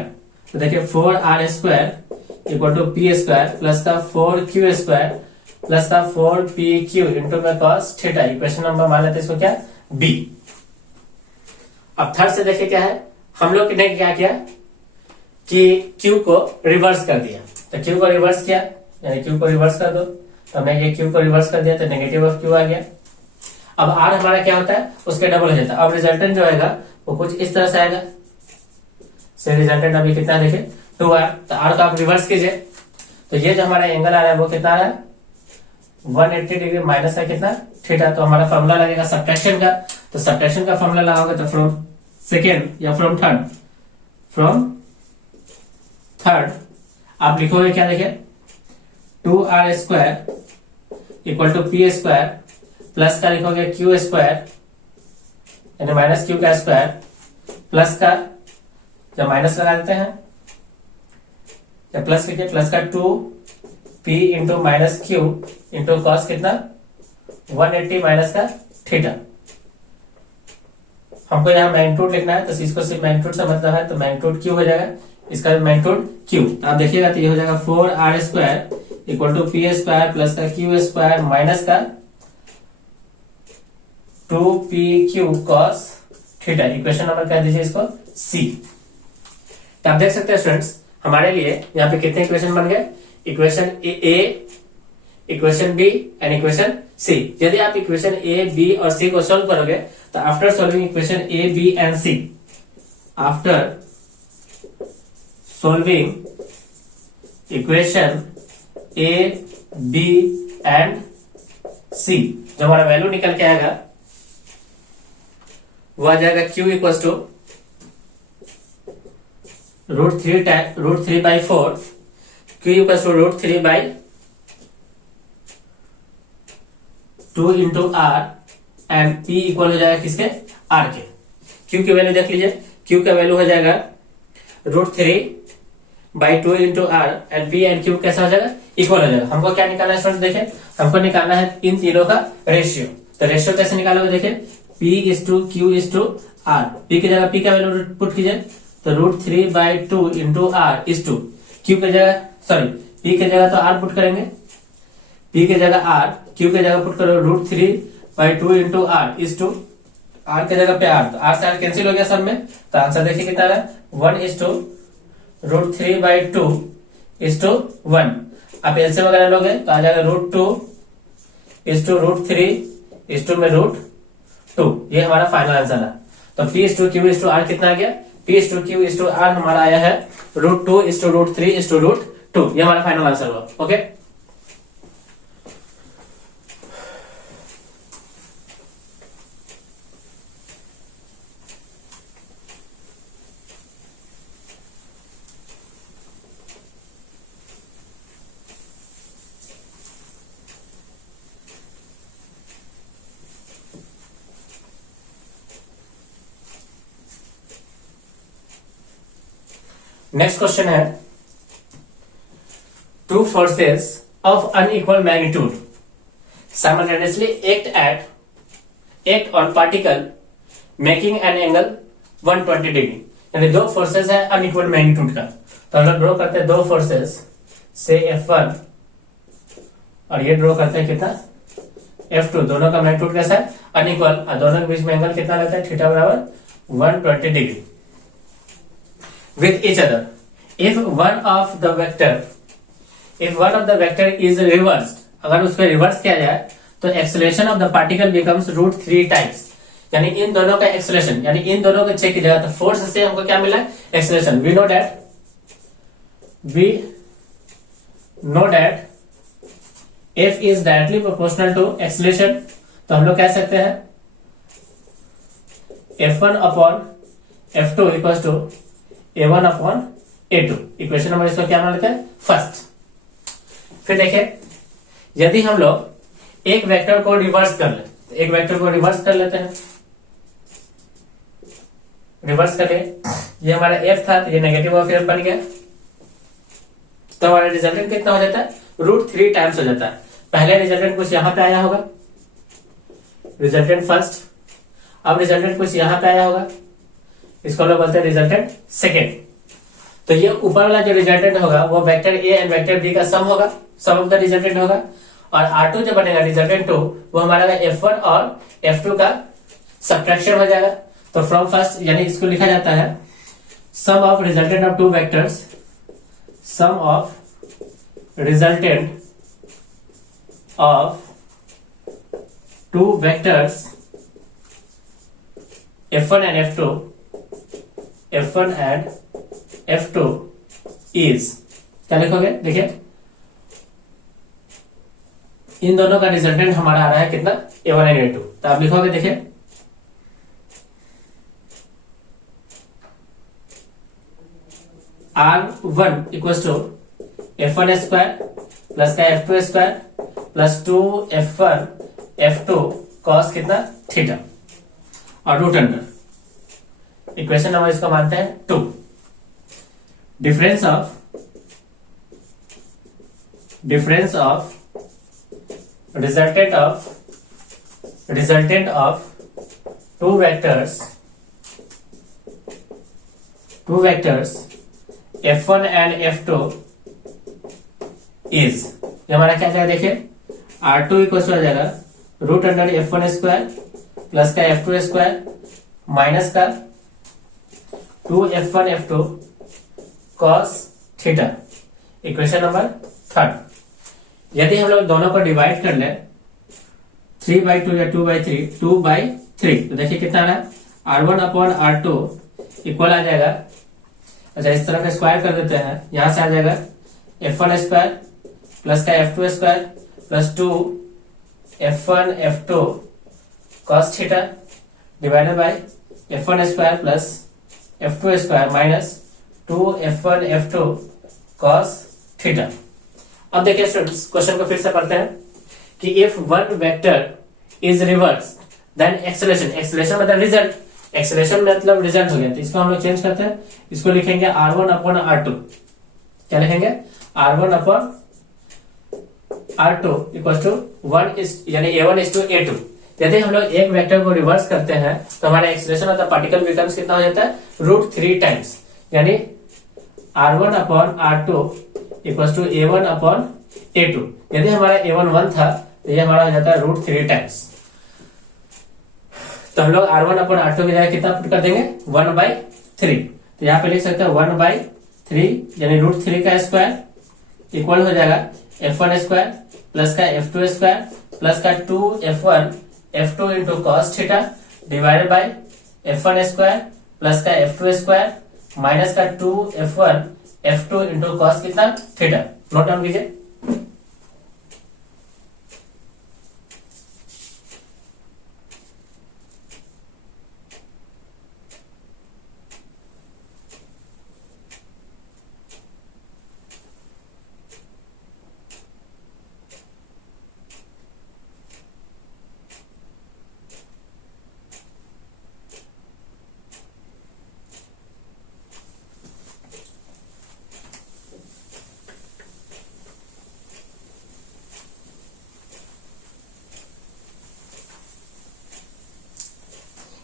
तो देखिए 4R² equal to P² plus का 4Q² प्लस का 4PQ इंटू में कॉस थीटा। इक्वेशन नंबर मान लेते हैं इसको क्या, B। अब थर्ड से देखिए क्या है, हम लोग ने क्या किया कि Q को रिवर्स कर दिया, तो Q को रिवर्स किया, यानी Q को रिवर्स कर दो, तो हमने ये Q को रिवर्स कर दिया तो नेगेटिव ऑफ Q आ गया। अब R हमारा क्या होता है, उसके डबल हो जाता है। अब रिजल्टेंट जो आएगा वो कुछ इस तरह से आएगा, से रिजल्टेंट अभी कितना देखिए 2R, तो R को आप रिवर्स कीजिए, तो ये जो हमारा एंगल आ रहा है वो कितना आ रहा है, 180 डिग्री माइनस है कितना, थीटा। तो हमारा फॉर्मूला लगेगा सब्ट्रैक्शन का, तो सब्ट्रैक्शन का फॉर्मूला लगाओगे तो फ्रॉम सेकेंड या फ्रॉम थर्ड आप लिखोगे क्या, देखिए 2R² equal to P² plus का लिखोगे Q² यानी माइनस Q का स्क्वायर प्लस का, जब माइनस लगा देते हैं या प्लस लिखिए, प्लस का 2P into minus Q into cos कितना 180 माइनस का थीटा। हमको यहाँ मैग्नीट्यूड लिखना है, तो इसको सिर्फ मैग्नीट्यूड से मतलब है, तो मैग्नीट्यूड Q हो जाएगा, इसका मैग्नीट्यूड Q। तो आप देखिएगा तो ये हो जाएगा 4R² equal to P² plus का Q² माइनस का 2PQ cos theta. Equation number कह दीजिए इसको C। तो आप देख सकते हैं स्टूडेंट्स, हमारे लिए यहाँ पे कितने इक्वेशन बन गए, equation A, equation B and equation C। यदि आप इक्वेशन A, B और C को सॉल्व करोगे तो after solving equation A, B and C, after solving equation A, B and C, जो हमारा वैल्यू निकल के आएगा वो आ जाएगा Q equal to √3/4, Q equal to √3/2 into R and P equal हो जाएगा किसके, R के। Q की वैल्यू देख लीजिए, Q का वैल्यू हो जाएगा √3/2 into R and P and Q कैसा हो जाएगा, इक्वल हो जाएगा। हमको क्या निकालना है स्टूडेंट, देखें हमको निकालना है इन तीनों का रेशियो। तो रेशियो कैसे निकालोगे, देखें P/Q/R, P की जगह P का वैल्यू पुट कीजिए, तो √3/2 इंटू R /Q की जगह, सॉरी P की जगह तो R पुट करेंगे, P की जगह R, Q की जगह पुट करो √3/2 इंटू R /Q, R की जगह पे R, तो R से R कैंसिल हो गया सब में, तो आंसर देखिए कितना रहा, 1/√3/2 आप एलसीएम वगैरह लोगे तो आ जाएगा √2/√3 में √2। ये हमारा फाइनल आंसर है। तो P/Q/R कितना आ गया, P/Q/R हमारा आया है √2/√3/√2। ये हमारा फाइनल आंसर हुआ। ओके, नेक्स्ट क्वेश्चन है, two forces of unequal magnitude simultaneously act on particle making an angle 120 degree. यानी दो फोर्सेस है अनइक्वल मैग्नीट्यूड का। तो हम लोग ड्रॉ करते हैं दो फोर्सेस से F1 और ये ड्रॉ करते हैं कितना, F2। दोनों का मैग्नीट्यूड कैसा है, अनइक्वल, और दोनों के बीच में एंगल कितना रहता है, थीटा बराबर 120 degree with each other. If one of the vector is reversed, अगर उसको रिवर्स किया जाए तो acceleration of the particle becomes √3 times. यानी इन दोनों का एक्सेलरेशन, यानी इन दोनों को चेक किया जाए तो फोर्स से हमको क्या मिला, acceleration. We know that F is directly proportional to acceleration। तो हम लोग कह सकते हैं F1 upon F2 equals to A1 upon A2। Equation number इसको क्या मान लेते हैं, फर्स्ट। फिर देखिए, यदि हम लोग एक वेक्टर को रिवर्स कर ले, एक वेक्टर को रिवर्स कर लेते हैं, रिवर्स करें, ये हमारा F था तो ये नेगेटिव ऑफ F बन गया, तो हमारा रिजल्टेंट कितना हो जाता है, √3 टाइम्स हो जाता है। पहले रिजल्टेंट कुछ यहां पे आया होगा, रिजल्टेंट फर्स्ट, अब रिजल्टेंट कुछ यहां पे आया होगा, इसको लोग बोलते हैं रिजल्टेंट सेकेंड। तो ये ऊपर वाला जो रिजल्टेंट होगा वो vector a and vector b का सम होगा, सम ऑफ द रिजल्टेंट होगा। और R2 जो बनेगा रिजल्टेंट 2, वो हमारा F1 और F2 का सब्ट्रैक्शन हो जाएगा। तो फ्रॉम फर्स्ट, यानी इसको लिखा जाता है sum of resultant of two vectors, sum of resultant of two vectors F1 and F2 is, क्या लिखोगे, देखिए इन दोनों का रिजल्टेंट हमारा आ रहा है कितना, A1 एंड A2। तो आप लिखोगे, देखिए R1 equals to F1 square plus का F2 square plus 2F1 F2 cos कितना, थीटा, और रूट अंडर। इक्वेशन नंबर इसको मानते हैं 2। Difference of resultant of two vectors F1 and F2 is, ये हमारा क्या जाएगा, देखिए R2 इक्वल हो जाएगा root under F1 square plus का F2 स्क्वायर माइनस का 2F1 F2 cos theta. Equation number 3। यदि हम लोग दोनों को डिवाइड कर ले 3/2 या 2/3, 2/3, तो देखिए कितना है, R1 अपॉन R2 इक्वल आ जाएगा, अच्छा इस तरह का स्क्वायर कर देते हैं, यहां से आ जाएगा F1 स्क्वायर प्लस का F2 square plus 2F1 F2 cos theta divided by F1 square plus F2 square minus 2F1 F2 cos theta. अब देखिए स्टूडेंट्स, क्वेश्चन को फिर से पढ़ते हैं कि if one vector is reverse then acceleration, acceleration मतलब रिजल्ट, एक्सेलरेशन मतलब रिजल्ट हो गया, तो इसको हम लोग चेंज करते हैं, इसको लिखेंगे R1 अपॉन R2। क्या लिखेंगे? R1 upon R2 equal to 1 यानी A1 इज टू A2। यदि हम लोग एक वेक्टर को रिवर्स करते हैं तो हमारा acceleration of the particle becomes कितना हो जाता है? √3 टाइम्स, यानी R1 upon R2 equal to A1 upon A2। यदि हमारा A1 1 था तो ये हमारा हो जाता है √3 टाइम्स। तो हम लोग R1 अपॉन R2 की जगह कितना पुट कर देंगे? 1/3। तो यहाँ पे लिख सकते हैं 1/3 यानी √3 का स्क्वायर इक्वल हो जाएगा F1 स्क्वायर प्लस का F2 स्क्वायर प्लस का 2F1 F2 into cos theta divided by F1 square plus का F2 स्क्वायर माइनस का 2F1 F2 इंटू कॉस कितना? थीटा। नोट डाउन कीजिए।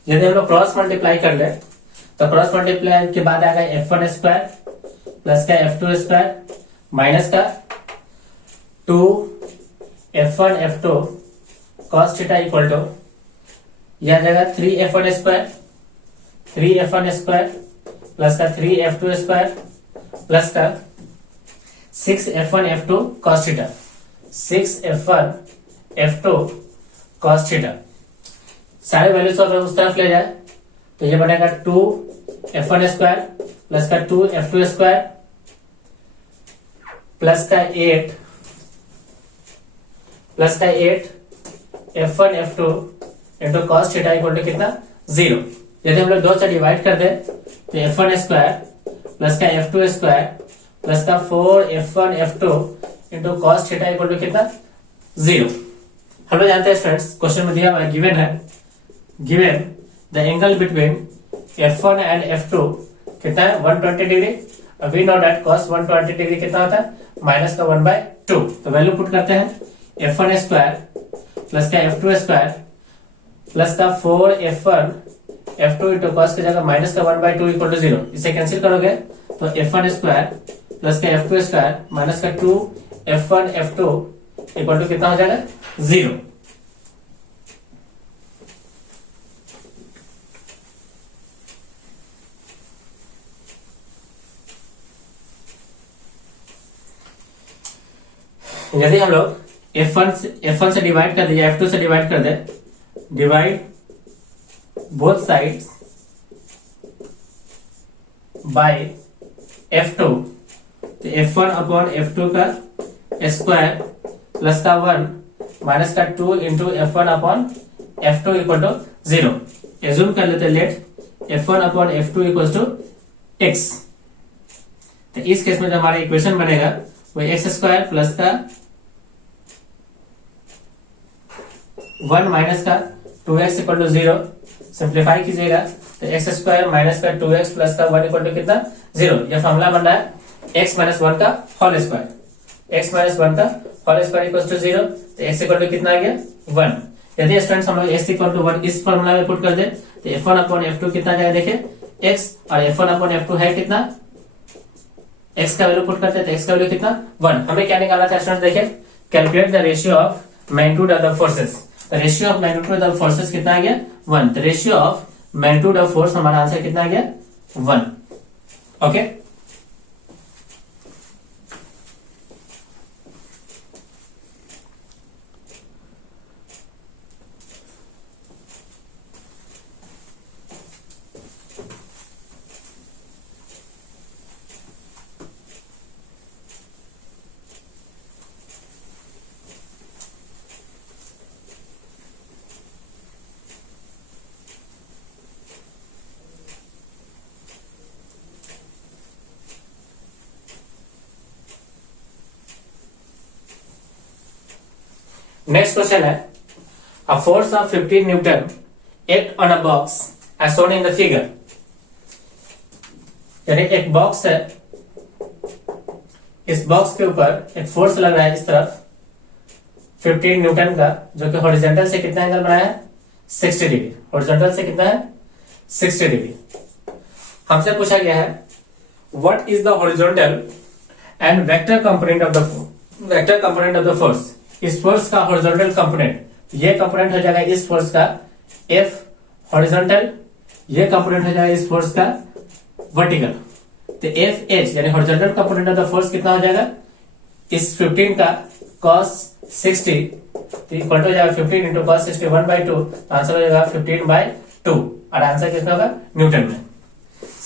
यदि हम लोग क्रॉस मल्टीप्लाई कर ले तो क्रॉस मल्टीप्लाई के बाद आएगा F1 स्क्वायर प्लस का F2 स्क्वायर माइनस का 2F1 F2 cos theta equal to यह जाएगा 3F1 स्क्वायर प्लस का 3F2 स्क्वायर प्लस का 6F1 F2 cos theta, 6F1 F2 cos theta. सारे वैल्यूज को अगर उस तरफ ले जाए तो ये बनेगा 2F1 स्क्वायर प्लस का 2F2 स्क्वायर प्लस का 8 F1 F2 into cos theta equal to कितना? 0। यदि हम लोग 2 से डिवाइड कर दे तो F1 स्क्वायर प्लस का F2 स्क्वायर प्लस का 4F1 F2 into cos theta equal to कितना? 0। हम लोग जानते हैं स्टूडेंट्स, क्वेश्चन में दिया हुआ है, गिवन है, given the angle between F1 and F2 कितना है? 120 डिग्री। और we know that cos 120 degree कितना होता है? माइनस का 1/2। तो वैल्यू पुट करते हैं F1 स्क्वायर प्लस का F2 स्क्वायर प्लस का 4F1 F2 इंटू कॉस की जगह माइनस का 1/2 इक्वल टू 0। इसे कैंसिल करोगे तो F1 स्क्वायर प्लस का F2 स्क्वायर माइनस का 2F1 F2 इक्वल टू कितना हो जाएगा? 0। यदि हम लोग F1 से डिवाइड कर दे या F2 से डिवाइड कर दे, divide both sides by F2, तो F1 अपॉन F2 का स्क्वायर प्लस का 1 माइनस का 2 into F1 upon F2 equal to 0। Assume कर लेते let F1 upon F2 equal to x। तो इस केस में जो हमारा इक्वेशन बनेगा वो एक्स स्क्वायर प्लस का 1 माइनस का 2x इक्वल टू 0। सिंप्लीफाई कीजिएगा तो एक्स स्क्वायर माइनस का 2x प्लस का 1 इक्वल टू कितना? 0। यह फॉर्मूला बन रहा है x माइनस 1 का होल स्क्वायर, x माइनस 1 का होल स्क्वायर इक्वल टू 0। तो x इक्वल टू कितना आ गया? 1। यदि स्टूडेंट्स हम लोग x इक्वल टू 1 इस फॉर्मूला में पुट कर दे तो F1 अपॉन F2 कितना जाएगा? देखिए x और F1 अपॉन F2 है कितना? x का वैल्यू पुट करते हैं तो x का वैल्यू कितना? 1। हमें क्या निकालना था स्टूडेंट्स? देखिए, calculate the ratio of magnitude of the forces. Ratio of magnitude of forces कितना आ गया? 1। तो ratio of magnitude of force हमारा आंसर कितना आ गया? 1। ओके, नेक्स्ट क्वेश्चन है, a force of 15 newton act on a box as shown in the figure. यानी एक बॉक्स है, इस बॉक्स के ऊपर एक फोर्स लग रहा है इस तरफ 15 न्यूटन का, जो कि हॉरिजॉन्टल से कितना एंगल बनाया है 60 डिग्री। हॉरिजॉन्टल से कितना है 60 डिग्री। हमसे पूछा गया है what is the horizontal and vector component of the force. इस फोर्स का हॉरिजॉन्टल कंपोनेंट, ये कंपोनेंट हो जाएगा इस फोर्स का एफ हॉरिजॉन्टल, ये कंपोनेंट हो जाएगा इस फोर्स का वर्टिकल। तो एफ एच यानी horizontal component of the force कितना हो जाएगा, इस 15 का cos 60 तो इक्वल टू हो जाएगा 15 इंटू cos 60 1/2, तो आंसर हो जाएगा 15/2 और आंसर कितना होगा न्यूटन में।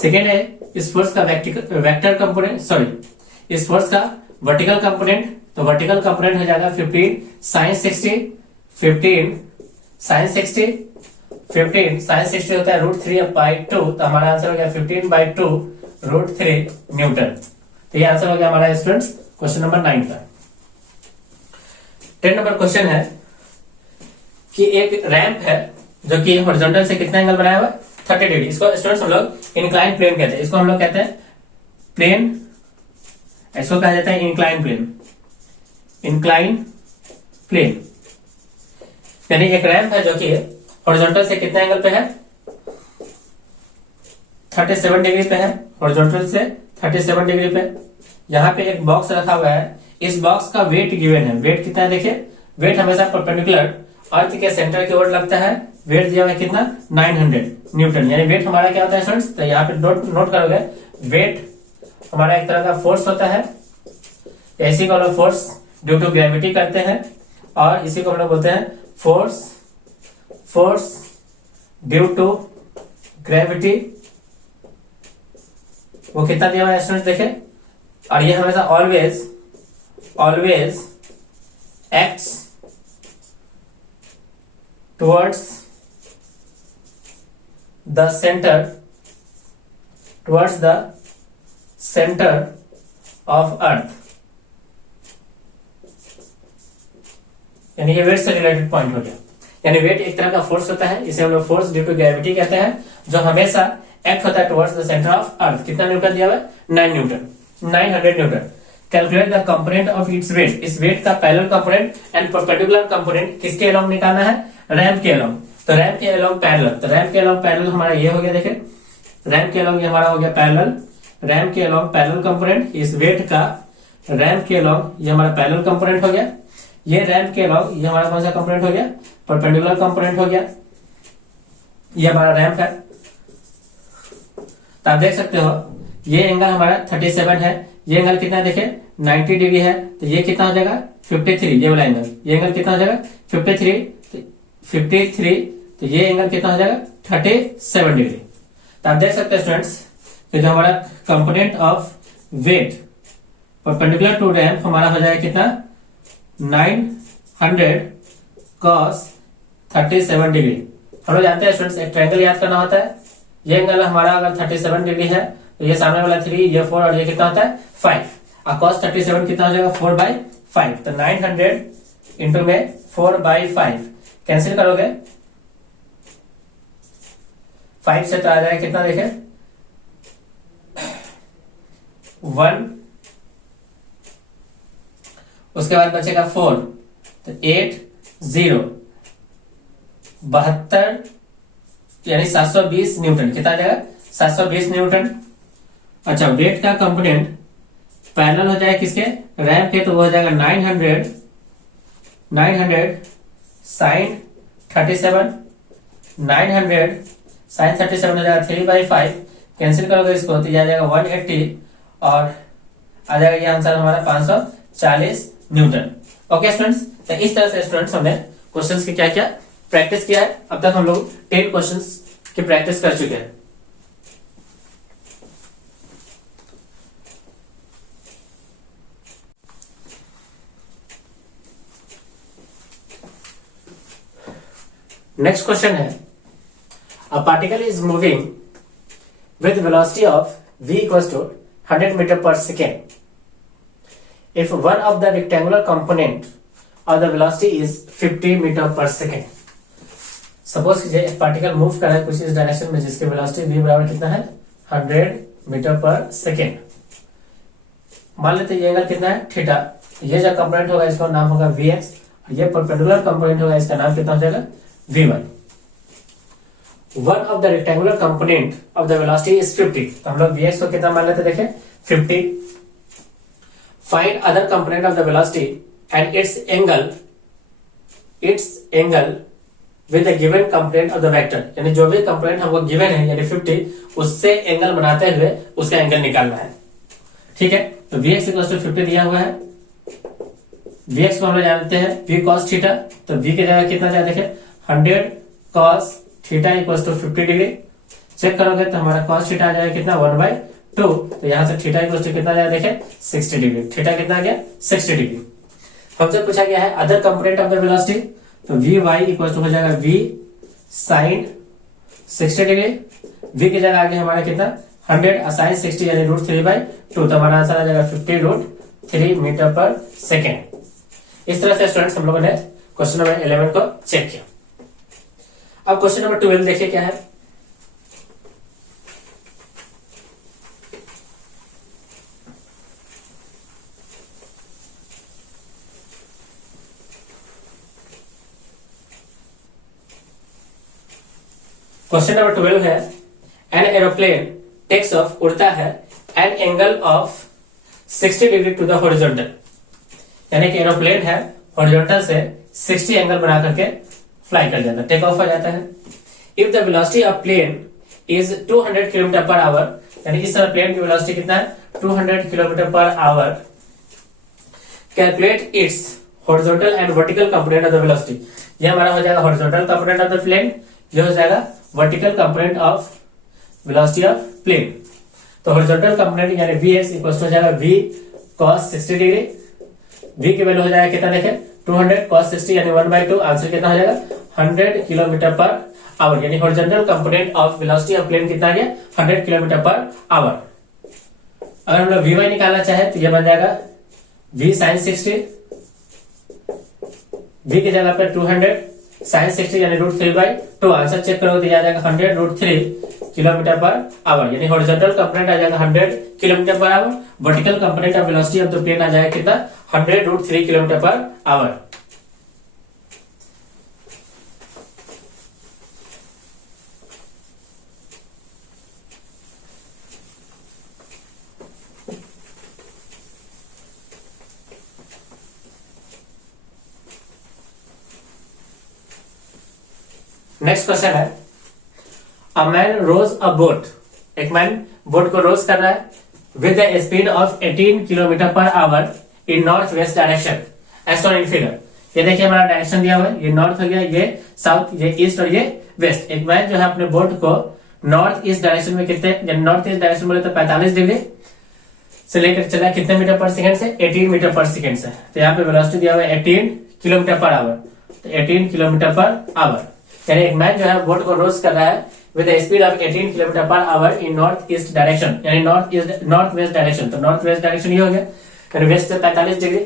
सेकेंड है इस फोर्स का वेक्टर कंपोनेंट, सॉरी इस फोर्स का वर्टिकल कंपोनेंट, तो वर्टिकल कंपोनेंट हो जाएगा 15 sin 60, 15 sin 60, 15 sin 60 होता है √3/2, तो हमारा आंसर हो गया 15/2 √3 न्यूटन। तो ये आंसर हो गया हमारा स्टूडेंट्स क्वेश्चन नंबर 9 का। 10 नंबर क्वेश्चन है कि एक रैंप है जो कि हॉरिजॉन्टल से कितना एंगल बनाया हुआ 30 डिग्री। इसको स्टूडेंट्स हम लोग इंक्लाइन प्लेन कहते हैं, इसको हम लोग कहते हैं प्लेन, इसको कहा जाता है इंक्लाइन प्लेन। इंक्लाइन प्लेन यानी एक रैंप है जो कि हॉरिजॉन्टल से कितना एंगल पे है 37 डिग्री पे है, हॉरिजॉन्टल से 37 डिग्री पे। यहाँ पे एक बॉक्स रखा हुआ है, इस बॉक्स का वेट गिवन है। वेट कितना है देखिए, वेट हमेशा परपेंडिकुलर अर्थ के सेंटर की ओर लगता है। वेट दिया हुआ है कितना 900 न्यूटन, यानी वेट हमारा क्या होता है स्टूडेंट्स, तो यहाँ पे नोट करोगे वेट हमारा एक तरह का फोर्स होता है। इसी को हम लोग फोर्स ड्यू टू ग्रेविटी करते हैं और इसी को हम लोग बोलते हैं फोर्स ड्यू टू ग्रेविटी। वो कितना दिया हुआ है स्टूडेंट्स देखें, और ये हमेशा always acts towards the centre of earth, यानी ये वेट से रिलेटेड पॉइंट हो गया। यानी वेट एक तरह का फोर्स होता है, इसे हम लोग फोर्स ड्यू टू ग्रेविटी कहते हैं, जो हमेशा एक्ट होता है towards the centre of earth. कितना न्यूटन दिया हुआ है 900 Newton. Calculate the component of its weight, इस वेट का parallel component and perpendicular component किसके अलोंग निकालना है, रैंप के अलोंग। तो रैंप के अलोंग पैरेलल, तो रैंप के अलोंग पैरेलल हमारा ये हो गया, देखें रैंप के अलोंग ये हमारा हो गया पैरेलल, रैंप के अलोंग पैरेलल कंपोनेंट, इस वेट का रैंप के अलोंग ये हमारा पैरेलल कंपोनेंट हो गया। ये रैंप के अलोंग ये हमारा कौन सा कंपोनेंट हो गया, परपेंडिकुलर कंपोनेंट हो गया। ये हमारा रैंप है, तो आप देख सकते हो ये एंगल हमारा 37 है, ये एंगल कितना है देखें 90 डिग्री है, तो ये कितना हो जाएगा 53, ये वाला एंगल, ये एंगल कितना हो जाएगा 53, तो ये एंगल कितना हो जाएगा 37 डिग्री। तो आप देख सकते हैं स्टूडेंट्स कि जो हमारा component of weight perpendicular to ramp हमारा हो जाएगा कितना 900 cos 37 डिग्री। हम लोग जानते हैं स्टूडेंट्स एक ट्रायंगल याद करना होता है, ये एंगल हमारा अगर 37 डिग्री है तो ये सामने वाला 3, ये 4 और ये कितना होता है 5, और cos 37 कितना हो जाएगा 4/5, तो 900 इंटू में 4/5 कैंसिल करोगे 5 से तो आ जाएगा कितना देखें 1, उसके बाद बचेगा 4, तो 8 0 72 यानी 720 न्यूटन। कितना आ जाएगा 720 न्यूटन। अच्छा वेट का कंपोनेंट पैरेलल हो जाएगा किसके रैंप के, तो वो हो जाएगा 900 sin 37, 900 sin 37 हो जाएगा 3/5, कैंसिल करोगे इसको तो ये आ जाएगा 180 और आ जाएगा ये आंसर हमारा 540 न्यूटन। ओके स्टूडेंट्स, तो इस तरह से स्टूडेंट्स हमने क्वेश्चंस की क्या क्या प्रैक्टिस किया है। अब तक हम लोग 10 क्वेश्चंस की प्रैक्टिस कर चुके हैं। नेक्स्ट क्वेश्चन है, a particle is moving with velocity of v equals to 100 metre पर second. If one of the rectangular component of the velocity is 50 metre पर सेकेंड। सपोज कीजिए एक पार्टिकल मूव कर रहा है कुछ इस डायरेक्शन में जिसकी वेलोसिटी v बराबर कितना है 100 मीटर पर सेकेंड। मान लेते हैं ये एंगल कितना है थीटा। ये जो कंपोनेंट होगा इसका नाम होगा vx और ये परपेंडिकुलर कंपोनेंट होगा इसका नाम कितना हो जाएगा vy। One of the rectangular component of the velocity is 50। तो हम लोग vx को कितना मान लेते हैं देखें 50। Find other component of the velocity and it's angle with the given component of the vector, यानी जो भी कंपोनेंट हमको गिवन है यानी 50 उससे एंगल बनाते हुए उसका एंगल निकालना है। ठीक है, तो vx इक्वल टू 50 दिया हुआ है। vx को हम लोग जानते हैं v cos थीटा, तो v की जगह कितना जाए देखें 100 cos theta equal to 50 degree. Check करोगे तो हमारा cos थीटा आ जाएगा कितना 1/2। तो यहां से थीटा इक्वल टू कितना जाए देखें 60 डिग्री। थीटा कितना आ गया 60 डिग्री। हमसे पूछा गया है other component of the velocity, तो vy इक्वल टू हो जाएगा v sin 60 डिग्री। v की जगह आगे हमारा कितना 100 sin 60 यानी √3/2। तो हमारा आंसर आ जाएगा 50√3 मीटर पर सेकेंड। इस तरह से स्टूडेंट्स हम लोगों ने क्वेश्चन नंबर 11 को चेक किया। अब क्वेश्चन नंबर 12 देखिए क्या है। क्वेश्चन नंबर 12 है एन एरोप्लेन टेक्स ऑफ उड़ता है an angle of 60 degree to the horizontal, यानी कि एरोप्लेन है हॉरिजॉन्टल से 60 एंगल बना करके फ्लाई कर जाता है, टेक ऑफ हो जाता है। If the velocity of plane is 200 kilometre per hour, यानी इस तरह प्लेन की वेलोसिटी कितना है 200 kilometre per hour. Calculate its horizontal and vertical component of the velocity. ये हमारा हो जाएगा horizontal component of the plane, ये हो जाएगा vertical component of velocity of plane. तो हॉरिजॉन्टल कंपोनेंट यानी vx इक्वल हो जाएगा v cos 60 डिग्री। v की वैल्यू हो जाएगा कितना देखें 200 cos 60 यानी 1/2। आंसर कितना हो जाएगा 100 किलोमीटर पर आवर, यानी horizontal component of velocity of plane कितना आ गया 100 किलोमीटर पर आवर। अगर हम लोग vy निकालना चाहे तो ये बन जाएगा v sin 60, v की जगह पे 200 sin 60 यानी √3/2। आंसर चेक करोगे तो आ जाएगा 100√3 किलोमीटर पर आवर, यानी हॉरिजॉन्टल कंपोनेंट आ जाएगा 100 kilometre per hour. Vertical component of velocity of the plane आ जाएगा कितना 100√3 kilometre per hour. Next question है a man rows a boat. एक मैन बोट को रोज कर रहा है with the speed of 18 kilometre per hour in north west direction as shown in figure. ये देखिए हमारा डायरेक्शन दिया हुआ है, ये नॉर्थ हो गया, ये साउथ, ये ईस्ट और ये वेस्ट। एक मैन जो है अपने बोट को नॉर्थ ईस्ट डायरेक्शन में कितने, नॉर्थ ईस्ट डायरेक्शन बोले तो 45 डिग्री से लेकर चला कितने मीटर पर सेकंड से 18 मीटर पर सेकंड से। तो यहाँ पे वेलोसिटी दिया हुआ है 18 किलोमीटर पर आवर, तो 18 किलोमीटर पर आवर। यानी एक मैन जो है बोट को रोज कर रहा है with speed of 18 kilometre per hour in north east direction, यानी नॉर्थ वेस्ट डायरेक्शन। तो नॉर्थ वेस्ट डायरेक्शन ये हो गया, यानी वेस्ट से 45 degree.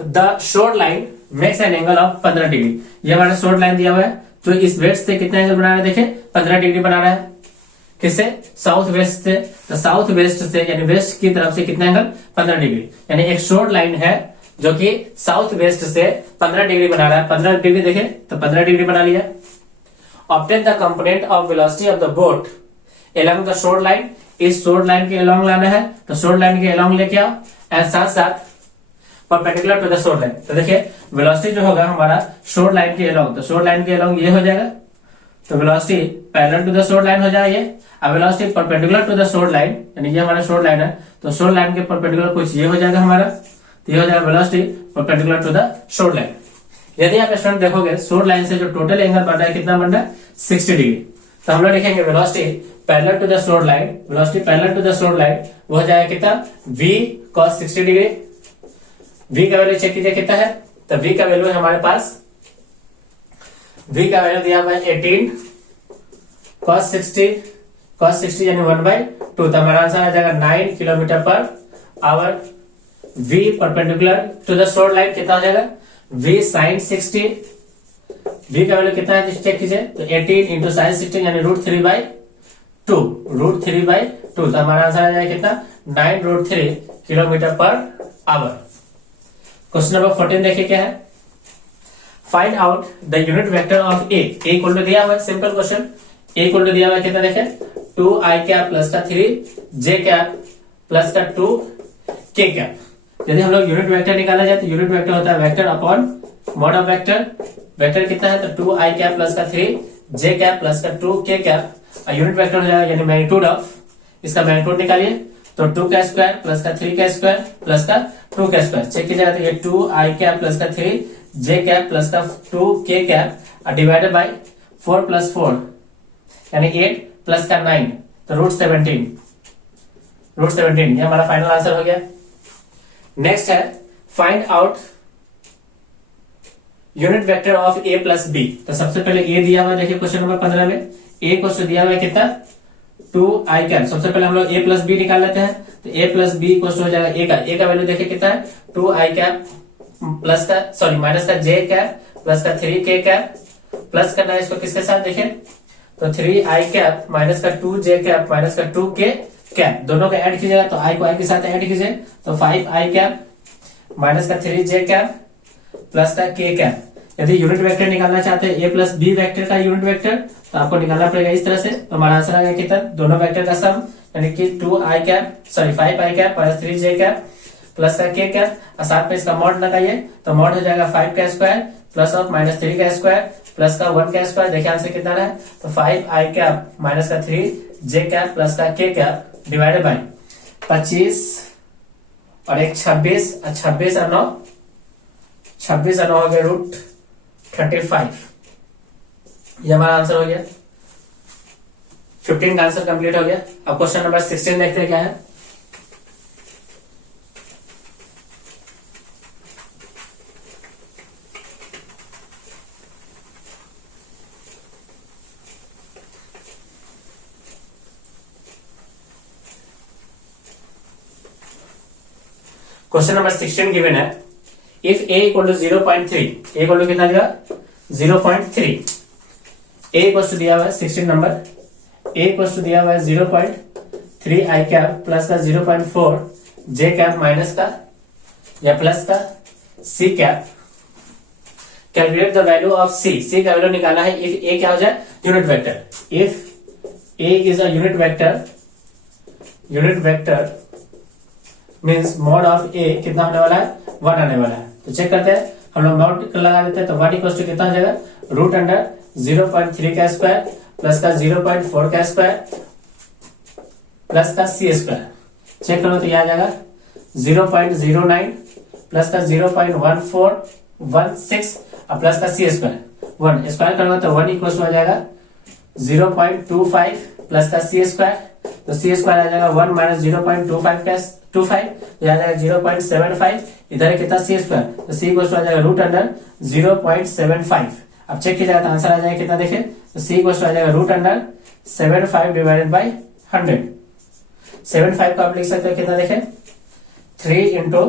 The shore line makes an angle of 15 degree. ये हमारा शॉर्ट लाइन दिया हुआ है जो इस वेस्ट से कितना एंगल बना रहा है देखे 15 डिग्री बना रहा है। किससे, साउथ वेस्ट से। तो साउथ वेस्ट से यानी वेस्ट की तरफ से कितना एंगल 15 डिग्री, यानी एक शॉर्ट लाइन है जो कि साउथ वेस्ट से 15 डिग्री बना रहा है। 15 डिग्री देखे तो 15 डिग्री बना लिया। Obtain the component of velocity of the boat along the shore line. इस शॉर्ट लाइन के अलोंग लाना है, तो शॉर्ट लाइन के अलोंग लेके आओ एंड साथ साथ perpendicular to the shore line. तो देखिए वेलोसिटी जो होगा हमारा शॉर्ट लाइन के अलोंग, तो शॉर्ट लाइन के अलोंग ये हो जाएगा, तो velocity parallel to the shore line हो जाएगा ये। अब velocity perpendicular to the shore line, यानी ये हमारा शॉर्ट लाइन है, तो शॉर्ट लाइन के परपेंडिकुलर कुछ ये हो जाएगा हमारा, तो ये हो जाएगा velocity perpendicular to the shore line. यदि आप स्टूडेंट देखोगे शॉर्ट लाइन से जो टोटल एंगल बन रहा है कितना बन रहा है 60 डिग्री। तो हम लोग लिखेंगे velocity parallel to the shore line, velocity parallel to the shore line वो हो जाएगा कितना v cos 60 डिग्री। v का वैल्यू चेक कीजिए कितना है, तो v का वैल्यू है हमारे पास, v का वैल्यू दिया हुआ है 18 cos 60 यानी 1/2। तो हमारा आंसर आ जाएगा 9 kilometre per hour. v perpendicular to the shore line कितना हो जाएगा, v sin 60, v का वैल्यू कितना है चेक कीजिए, तो 18 इंटू साइन 16 यानी √3/2, √3/2, तो हमारा आंसर आ जाएगा कितना, 9√3 kilometre per our. Question number 14 देखिए क्या है, find out the unit vector of a equal to दिया हुआ है, simple question, a equal to दिया हुआ है कितना देखें, 2i कैप प्लस का 3j कैप प्लस का 2k कैप। यदि हम लोग यूनिट वेक्टर निकाला जाए तो यूनिट वेक्टर होता है vector upon mod of vector, vector कितना है तो 2i कैप प्लस का 3j कैप प्लस का 2k कैप, यूनिट वेक्टर हो जाएगा यानी मैग्नीट्यूड ऑफ, इसका मैग्नीट्यूड निकालिए, तो 2 का स्क्वायर प्लस का 3 का स्क्वायर प्लस का 2 का स्क्वायर, चेक कीजिएगा तो ये 2i कैप प्लस का 3j कैप प्लस का 2k cap divided bye 4 plus 4 यानी 8 प्लस का 9, तो √17, ये हमारा फाइनल आंसर हो गया। नेक्स्ट है find out unit vector of a plus b, तो सबसे पहले a दिया हुआ देखिए क्वेश्चन नंबर 15 में, a को दिया हुआ है कितना 2i कैप, सबसे पहले हम लोग a प्लस b निकाल लेते हैं, तो a प्लस b को हो जाएगा a का वैल्यू देखिए कितना है 2i कैप प्लस का सॉरी माइनस का j कैप प्लस का 3k कैप प्लस करना है इसको किसके साथ देखें, तो 3i कैप माइनस का 2j कैप माइनस का 2k कैप, दोनों को ऐड कीजिएगा तो i को i के साथ ऐड कीजिए, तो 5i कैप माइनस का 3j कैप प्लस का k कैप। यदि यूनिट वेक्टर निकालना चाहते हैं a प्लस b वेक्टर का यूनिट वेक्टर, तो आपको निकालना पड़ेगा इस तरह से, तो हमारा आंसर आ गया कितना, दोनों वेक्टर का सम यानी कि 2i cap sorry 5i cap minus 3j cap plus का k कैप, और साथ में इसका मॉड लगाइए, तो मॉड हो जाएगा 5 का स्क्वायर प्लस ऑफ माइनस 3 का स्क्वायर प्लस का 1 का स्क्वायर, देखिए आंसर कितना रहा है, तो 5i कैप माइनस का 3j कैप प्लस का k कैप डिवाइडेड बाय 25 और एक 26 और 26 और 9 हो गया √35, ये हमारा आंसर हो गया। 15 का आंसर कंप्लीट हो गया। अब क्वेश्चन नंबर 16 देखते हैं क्या है। क्वेश्चन नंबर 16 गिवन है, if a equal to 0.3, a equal to कितना दिया 0.3, a इक्वल टू दिया हुआ है 16 नंबर, a इक्वल टू दिया हुआ है 0.3i कैप प्लस का 0.4 j कैप माइनस का या प्लस का c cap, calculate the value of c का वैल्यू निकालना है इफ a क्या हो जाए unit vector, if a is a unit vector means mod of a कितना होने वाला है 1 आने वाला है, तो चेक करते हैं, हम लोग मॉड लगा देते हैं, तो 1 इक्वल टू कितना हो जाएगा √0.3 का स्क्वायर प्लस का 0.4 का स्क्वायर प्लस का c स्क्वायर, चेक करो तो यह आ जाएगा 0.09 प्लस का 0.1416 और प्लस का c स्क्वायर 1 स्क्वायर करोगे तो 1 इक्वल टू आ जाएगा 0.25 प्लस का c स्क्वायर, तो c स्क्वायर आ जाएगा 1 माइनस 0.25 प्लस 25 तो आ जाएगा 0.75, इधर कितना c स्क्वायर, तो c इक्वल टू आ जाएगा √0.75। अब चेक किया जाएगा तो आंसर आ जाएगा कितना देखें, तो c इक्वल टू आ जाएगा √75 डिवाइडेड बाय 100, 75 को आप लिख सकते हो कितना देखें 3 इंटू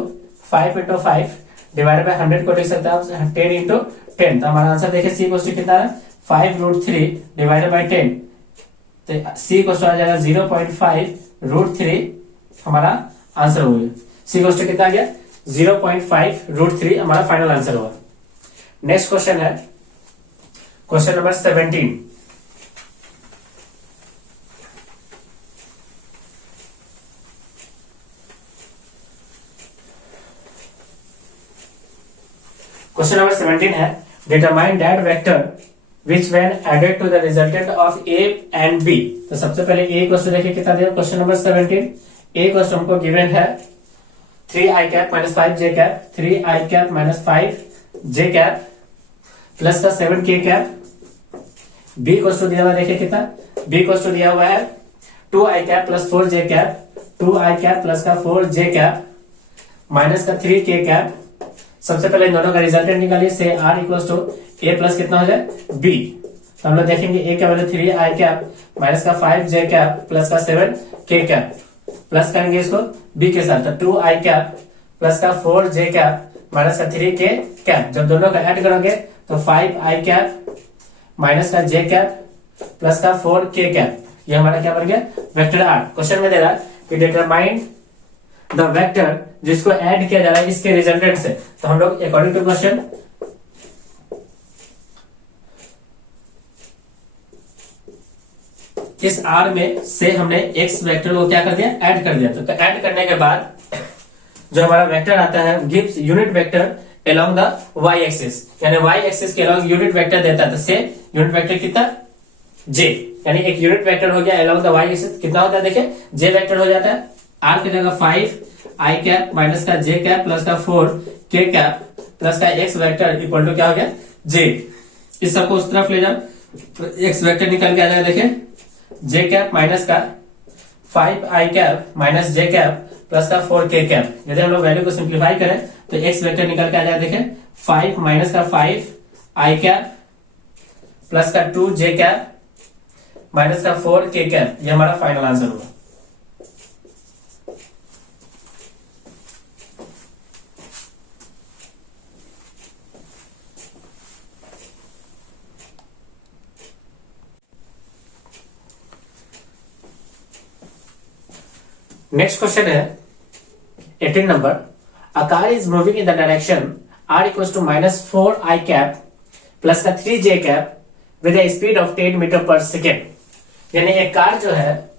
5 इंटू 5 डिवाइडेड बाय 100 को लिख सकते हैं आप 10 इंटू 10, तो हमारा आंसर देखें c इक्वल टू कितना है 5√3 डिवाइडेड बाय 10, तो c इक्वल टू आ जाएगा 0.5√3, हमारा आंसर हो गया। c इक्वल टू कितना आ गया 0.5√3 हमारा फाइनल आंसर हुआ। नेक्स्ट क्वेश्चन है क्वेश्चन नंबर 17। क्वेश्चन नंबर 17 है determine that vector which when added to the resultant of a and b, तो सबसे पहले a क्वेश्चन देखिए कितना दिया क्वेश्चन नंबर 17, a क्वेश्चन हमको गिवन है 3i cap minus 5j cap, 3i cap minus 5j cap plus का 7k कैप, b क्वेश्चन दिया हुआ देखिए कितना, b क्वेश्चन दिया हुआ है 2i cap plus 4j cap, 2i cap plus का 4j कैप माइनस का 3k कैप। सबसे पहले इन दोनों का रिजल्टेंट निकालिए, से r equal to a plus कितना हो जाए b, तो हम लोग देखेंगे a का वैल्यू 3i कैप माइनस का 5j कैप प्लस का 7k कैप, प्लस करेंगे इसको b के साथ, तो 2i कैप प्लस का 4 जे कैप माइनस का 3 के कैप। जब दोनों का ऐड करोगे तो 5 आई कैप माइनस का जे कैप प्लस का 4 के कैप, ये हमारा क्या बन गया वेक्टर आर। क्वेश्चन में दे रहा है कि डिटरमाइन द वेक्टर जिसको ऐड किया जा रहा है इसके रिजल्टेंट से। तो हम लोग अकॉर्डिंग टू क्वेश्चन इस आर में से हमने एक्स वेक्टर को क्या कर दिया ऐड कर दिया। तो ऐड करने के बाद जो हमारा वेक्टर आता है gives unit vector along the y axis, यानी वाई एक्सिस के अलोंग यूनिट वेक्टर देता है। तो से यूनिट वेक्टर कितना जे, यानी एक यूनिट वेक्टर हो गया अलोंग द वाई एक्सिस कितना होता है देखिए जे वेक्टर हो जाता है। आर की जगह 5 आई कैप माइनस का जे कैप प्लस का 4 के कैप प्लस का एक्स वेक्टर इक्वल टू क्या हो गया जे। इस सबको उस तरफ ले जाओ तो एक्स वेक्टर निकल के आ जाएगा देखिए जे कैप माइनस का 5 आई कैप माइनस जे कैप प्लस का 4 के कैप। यदि हम लोग वैल्यू को सिंप्लीफाई करें तो एक्स वेक्टर निकल के आ जाएगा देखिए 5 माइनस का 5 आई कैप प्लस का 2 जे कैप माइनस का 4 के कैप, ये हमारा फाइनल आंसर होगा। नेक्स्ट क्वेश्चन है 18 नंबर। A car is moving in the direction r equals to -4 i cap plus का 3 j cap with a speed of 10 metre पर सेकेंड। यानी एक कार जो है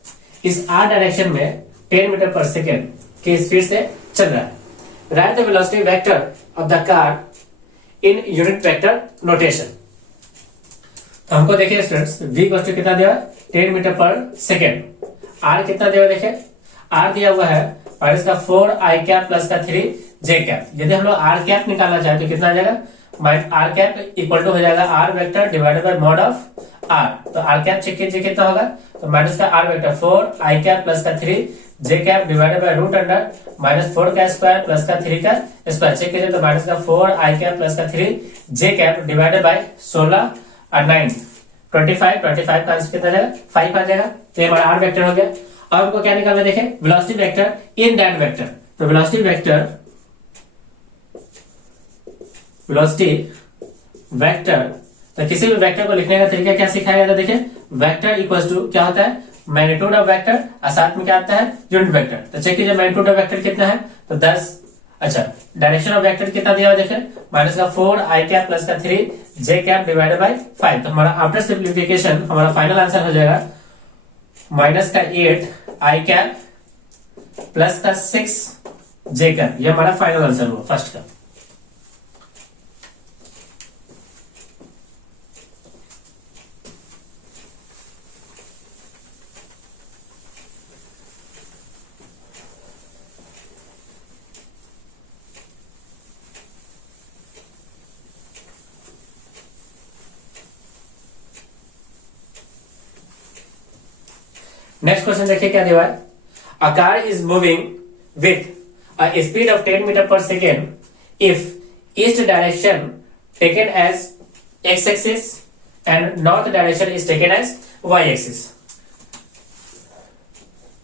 इस r डायरेक्शन में 10 मीटर पर सेकेंड की स्पीड से चल रहा है। Right the velocity vector of the car in unit vector notation. तो हमको देखिए स्टूडेंट्स v इक्वल्स टू कितना दिया 10 मीटर पर सेकेंड, r कितना दिया देखिए आर दिया हुआ है माइनस का 4 आई कैप प्लस का 3 जे कैप। यदि हम लोग आर कैप निकालना चाहे तो कितना आ जाएगा आर कैप इक्वल टू हो जाएगा R vector divided by mod of R. तो आर कैप चेक कीजिए कितना होगा तो माइनस का R vector 4 I cap plus का 3 J cap divided by root under -4 का स्क्वायर प्लस का 3 का स्क्वायर। चेक कीजिए तो माइनस का 4 आई कैप प्लस का 3 जे कैप डिवाइडेड बाय 16 और 9 25 का आंसर कितना जाएगा 5 आ जाएगा। तो ये हमारा आर वेक्टर हो गया। अब हमको क्या निकालना है देखें velocity vector in that vector. तो वेलोसिटी वेक्टर तो किसी भी वेक्टर को लिखने का तरीका क्या सिखाया गया था देखिए वेक्टर इक्वल्स टू क्या होता है मैग्नीट्यूड ऑफ वेक्टर और साथ में क्या आता है यूनिट वेक्टर। तो चेक कीजिए मैग्नीट्यूड ऑफ वेक्टर कितना है तो 10। अच्छा डायरेक्शन ऑफ वेक्टर कितना दिया हुआ देखिए माइनस का 4 आई कैप प्लस का 3 जे कैप डिवाइडेड बाय 5। तो हमारा आफ्टर सिंप्लीफिकेशन हमारा फाइनल आंसर हो जाएगा माइनस का 8 आई कैप प्लस का 6 जे कैप। ये हमारा फाइनल आंसर हुआ फर्स्ट का। नेक्स्ट क्वेश्चन देखिए क्या दिया है a car is moving with a speed of 10 metre पर second if east direction taken as X axis and north direction is taken as Y axis.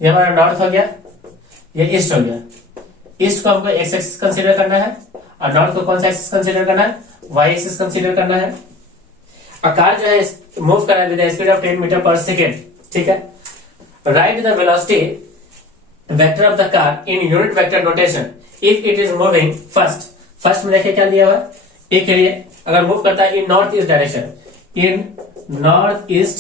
ये हमारा नॉर्थ हो गया, ये ईस्ट हो गया। ईस्ट को हमको एक्स एक्सिस कंसीडर करना है और नॉर्थ को कौन सा एक्सिस कंसीडर करना है वाई एक्सिस कंसीडर करना है। अ कार जो है मूव कर रहा है विद स्पीड ऑफ 10 मीटर पर सेकेंड, ठीक है। Write the velocity vector of the car in unit vector notation if it is moving first। First में देखिए क्या दिया हुआ है ए के लिए अगर मूव करता है इन नॉर्थ ईस्ट डायरेक्शन, इन नॉर्थ ईस्ट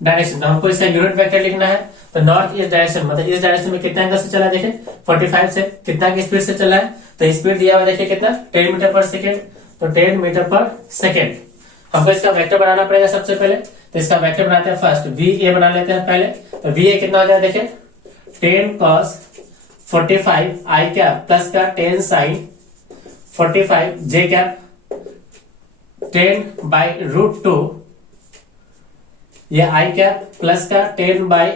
डायरेक्शन तो हमको इसका यूनिट वेक्टर लिखना है। तो नॉर्थ ईस्ट डायरेक्शन मतलब इस डायरेक्शन में कितना एंगल से चला है देखिए 45 से कितना की स्पीड से चला है। तो स्पीड दिया हुआ देखिए कितना 10 मीटर पर सेकेंड। तो 10 मीटर पर सेकेंड हमको इसका वेक्टर बनाना पड़ेगा सबसे पहले। तो इसका वेक्टर बनाते हैं फर्स्ट वी ए बना लेते हैं पहले। तो वी ए कितना हो जाएगा देखिए 10 cos 45 आई कैप प्लस का 10 sin 45 जे कैप 10 बाई √2 ये आई कैप प्लस का 10 by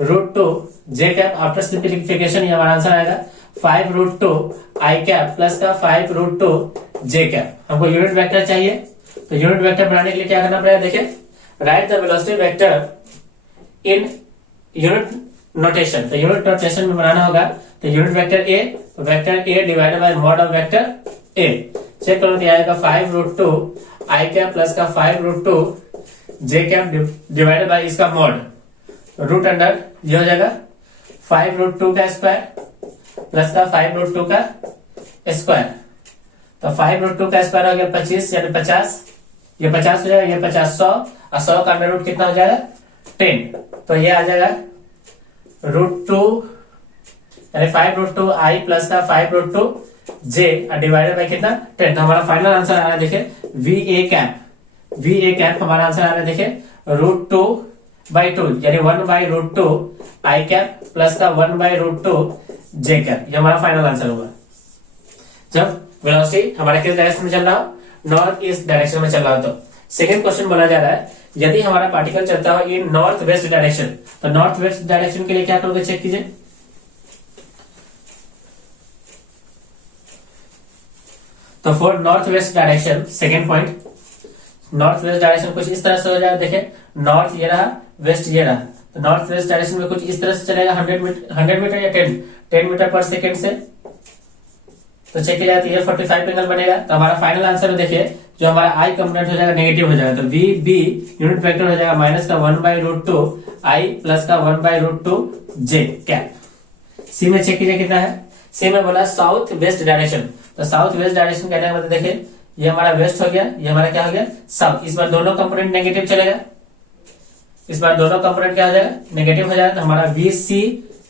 √2 J cap. After simplification ये हमारा आंसर आएगा 5√2 आई कैप प्लस का 5√2 जे कैप। हमको यूनिट वेक्टर चाहिए तो यूनिट वेक्टर बनाने के लिए क्या करना पड़ेगा देखिए write the velocity vector in unit notation. तो यूनिट नोटेशन में बनाना होगा तो यूनिट वेक्टर ए तो vector A divided by mod of vector A. Check करो तो आएगा 5 root two I cap plus का 5 root two J cap divided by इसका मॉड, रूट अंडर ये हो जाएगा 5 रूट टू का स्क्वायर प्लस का 5 रूट टू का स्क्वायर। तो 5 रूट टू का स्क्वायर हो गया 25 यानी 50, ये 50 हो जाएगा, ये 50 100 और 100 का अंडर रूट कितना हो जाएगा 10। तो ये आ जाएगा रूट टू यानी 5 रूट टू आई प्लस का 5 root two J divided by कितना 10। तो हमारा फाइनल आंसर आ रहा है देखिए वी ए कैप हमारा आंसर आ रहा है देखिए रूट टू बाई टू यानी 1 by root two I cap plus का 1 by root two J cap, ये हमारा फाइनल आंसर होगा। जब वेलोसिटी हमारे किस डायरेक्शन में चल रहा हो, नॉर्थ ईस्ट डायरेक्शन में चल रहा हो। तो सेकंड क्वेश्चन बोला जा रहा है यदि हमारा पार्टिकल चलता हो इन नॉर्थ वेस्ट डायरेक्शन, तो नॉर्थ वेस्ट डायरेक्शन के लिए क्या करोगे, चेक कीजिए। तो for north west direction second point, north west direction कुछ इस तरह से हो जाएगा, देखें नॉर्थ ये रहा, वेस्ट ये रहा। तो नॉर्थ वेस्ट डायरेक्शन में कुछ इस तरह से चलेगा 100 मीटर या 10 मीटर पर सेकेंड से। तो चेक किया जाए तो ये 45 एंगल बनेगा। तो हमारा फाइनल आंसर में देखिए जो हमारा आई कंपोनेंट हो जाएगा नेगेटिव हो जाएगा। तो वी बी यूनिट वेक्टर हो जाएगा माइनस का 1 by root two I plus का 1 by root two J cap. C में चेक कीजिए कितना है, सी में बोला साउथ वेस्ट डायरेक्शन। तो साउथ वेस्ट डायरेक्शन कहने का मतलब देखिए ये हमारा वेस्ट हो गया, ये हमारा क्या हो गया साउथ। इस बार दोनों कंपोनेंट नेगेटिव चलेगा, इस बार दोनों कंपोनेंट क्या हो जाएगा नेगेटिव हो जाएगा। तो हमारा वी सी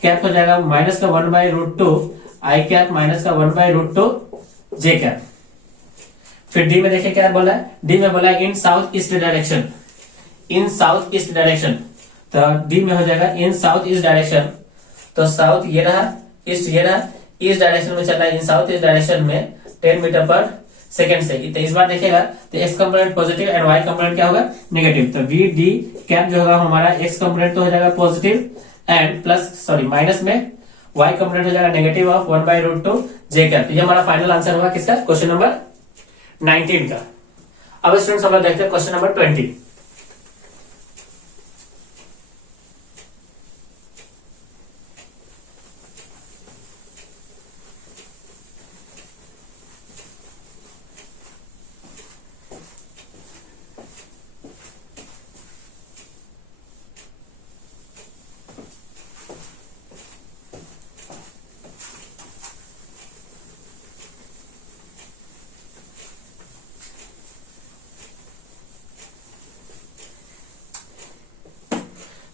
कैप हो जाएगा माइनस का 1 by root two I cap minus का 1 by root two J cap. फिर डी में देखिए क्या बोला है, डी में बोला in south east direction, in south east direction. तो डी में हो जाएगा इन साउथ ईस्ट डायरेक्शन। तो साउथ ये रहा, ईस्ट ये रहा, ईस्ट डायरेक्शन में चल रहा है इन साउथ ईस्ट डायरेक्शन में 10 मीटर पर सेकेंड से। तो इस बार देखिएगा तो X component positive and Y component क्या होगा नेगेटिव। तो वी डी कैप जो होगा हमारा एक्स कंपोनेंट तो हो जाएगा पॉजिटिव एंड प्लस माइनस में वाई कंपोनेंट हो जाएगा negative of 1 by root two J cap. ये हमारा फाइनल आंसर होगा किसका, क्वेश्चन नंबर 19 का। अब स्टूडेंट्स हम लोग देखते हैं क्वेश्चन नंबर 20।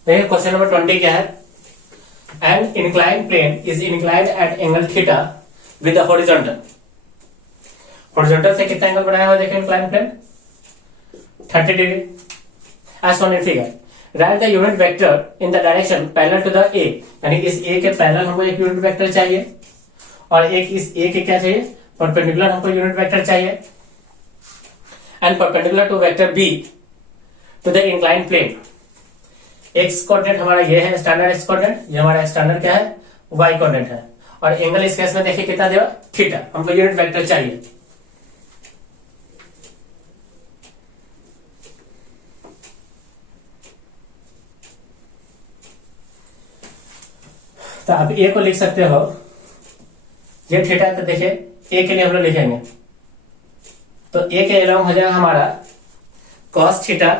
देखिए क्वेश्चन नंबर 20 क्या है, an inclined plane is inclined at angle theta with the horizontal. Horizontal से कितना एंगल बनाया हुआ देखिए inclined plane 30 degree as shown in figure. Write the unit vector in the direction parallel to the A, यानी इस ए के पैरेलल हमको एक यूनिट वेक्टर चाहिए और एक इस ए के क्या चाहिए परपेंडिकुलर हमको यूनिट वेक्टर चाहिए and perpendicular to vector B to the inclined plane. X coordinate हमारा ये है स्टैंडर्ड एक्स कोऑर्डिनेट, ये हमारा स्टैंडर्ड क्या है वाई कोऑर्डिनेट है और एंगल इस केस में देखिए कितना देगा थीटा, हमको यूनिट वेक्टर चाहिए। तो आप ए को लिख सकते हो, ये थीटा है तो देखिए ए के लिए हम लोग लिखेंगे तो ए के अलोंग हो जाएगा हमारा cos theta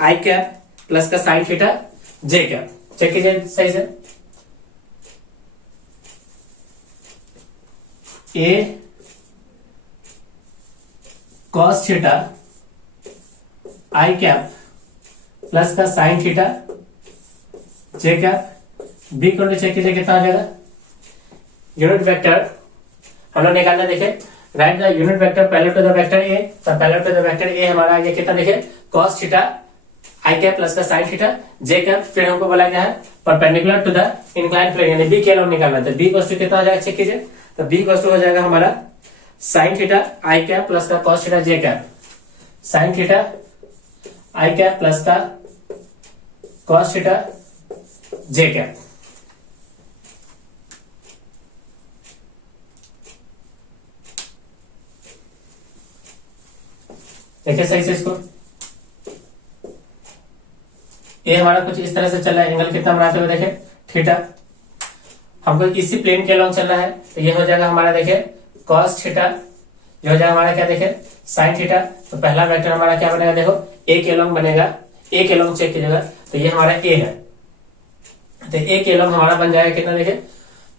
I cap plus का sine theta J cap. Check कीजिए सही से, ए cos theta I cap plus का sine theta J cap. B को चेक कीजिए कितना हो जाएगा यूनिट वेक्टर हम लोग निकालना देखे write the unit vector parallel to the vector ए। तो parallel to the vector A हमारा ये कितना देखे cos theta I cap plus का साइन थीटा जे कैप। फिर हमको बोला गया है perpendicular to the inclined plane यानी बी के अलोंग निकालना है। तो बी कॉस टू कितना हो जाएगा चेक कीजिए, तो बी कॉस टू हो जाएगा हमारा sine theta I cap plus का cos theta J cap, sine theta I cap plus का कॉस थीटा जे कैप। देखिए सही से इसको, ये हमारा कुछ इस तरह से चल रहा है, एंगल कितना बनाते हुए देखें थीटा हमको इसी प्लेन के अलॉन्ग चलना है, तो ये हो जाएगा हमारा देखिए कॉस थीटा, ये हो जाएगा हमारा क्या देखिए साइन थीटा। तो पहला वेक्टर हमारा क्या बनेगा, देखो ए के अलॉन्ग बनेगा, ए के अलॉन्ग चेक कीजिएगा, तो ये हमारा ए है, तो ए के अलॉन्ग हमारा बन जाएगा कितना देखिए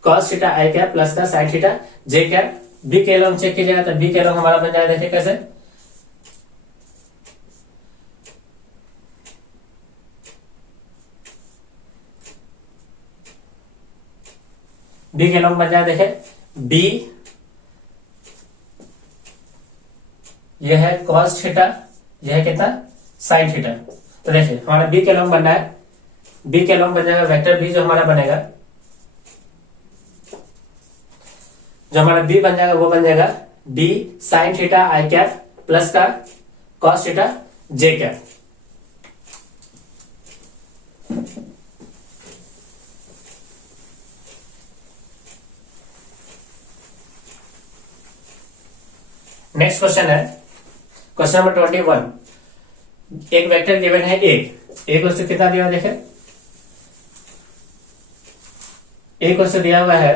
cos theta I cap plus का sine theta J cap. B के अलॉन्ग चेक कीजिएगा, तो बी के अलॉन्ग हमारा बन जाएगा देखिए कैसे, बी के अलॉन्ग बन जाएगा देखिए बी, यह है कॉस थीटा, यह है कितना साइन थीटा। तो देखिए हमारा बी के अलॉन्ग बनना है, बी के अलॉन्ग बन जाएगा वेक्टर बी, जो हमारा बनेगा, जो हमारा बी बन जाएगा वो बन जाएगा D sine theta I cap plus का cos theta J cap. Next question है क्वेश्चन नंबर 21। एक वेक्टर गिवन है ए क्वेश्चन कितना दिया हुआ देखे, ए क्वेश्चन दिया हुआ है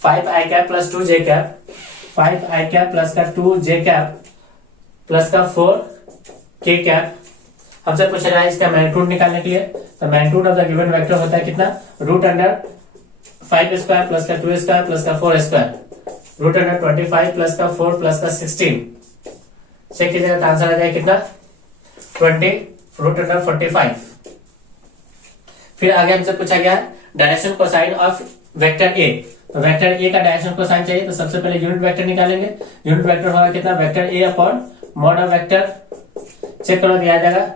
5 आई कैप प्लस 2 जे कैप, 5 आई कैप प्लस का 2 जे कैप प्लस का 4 के कैप। हमसे पूछ रहा है इसका मैग्नीट्यूड निकालने के लिए, तो magnitude of the given vector होता है कितना, रूट अंडर 5 स्क्वायर प्लस का 2 स्क्वायर प्लस का 4 स्क्वायर, रूट अंडर 25 प्लस का 4 प्लस का 16। चेक कीजिएगा तो आंसर आ जाएगा कितना 20 रूट अंडर 45। फिर आगे हमसे पूछा गया है डायरेक्शन कोसाइन ऑफ वेक्टर ए, तो वेक्टर ए का डायरेक्शन कोसाइन चाहिए, तो सबसे पहले यूनिट वेक्टर निकालेंगे। यूनिट वेक्टर होगा कितना, vector A upon mod of vector, check करो दिया जाएगा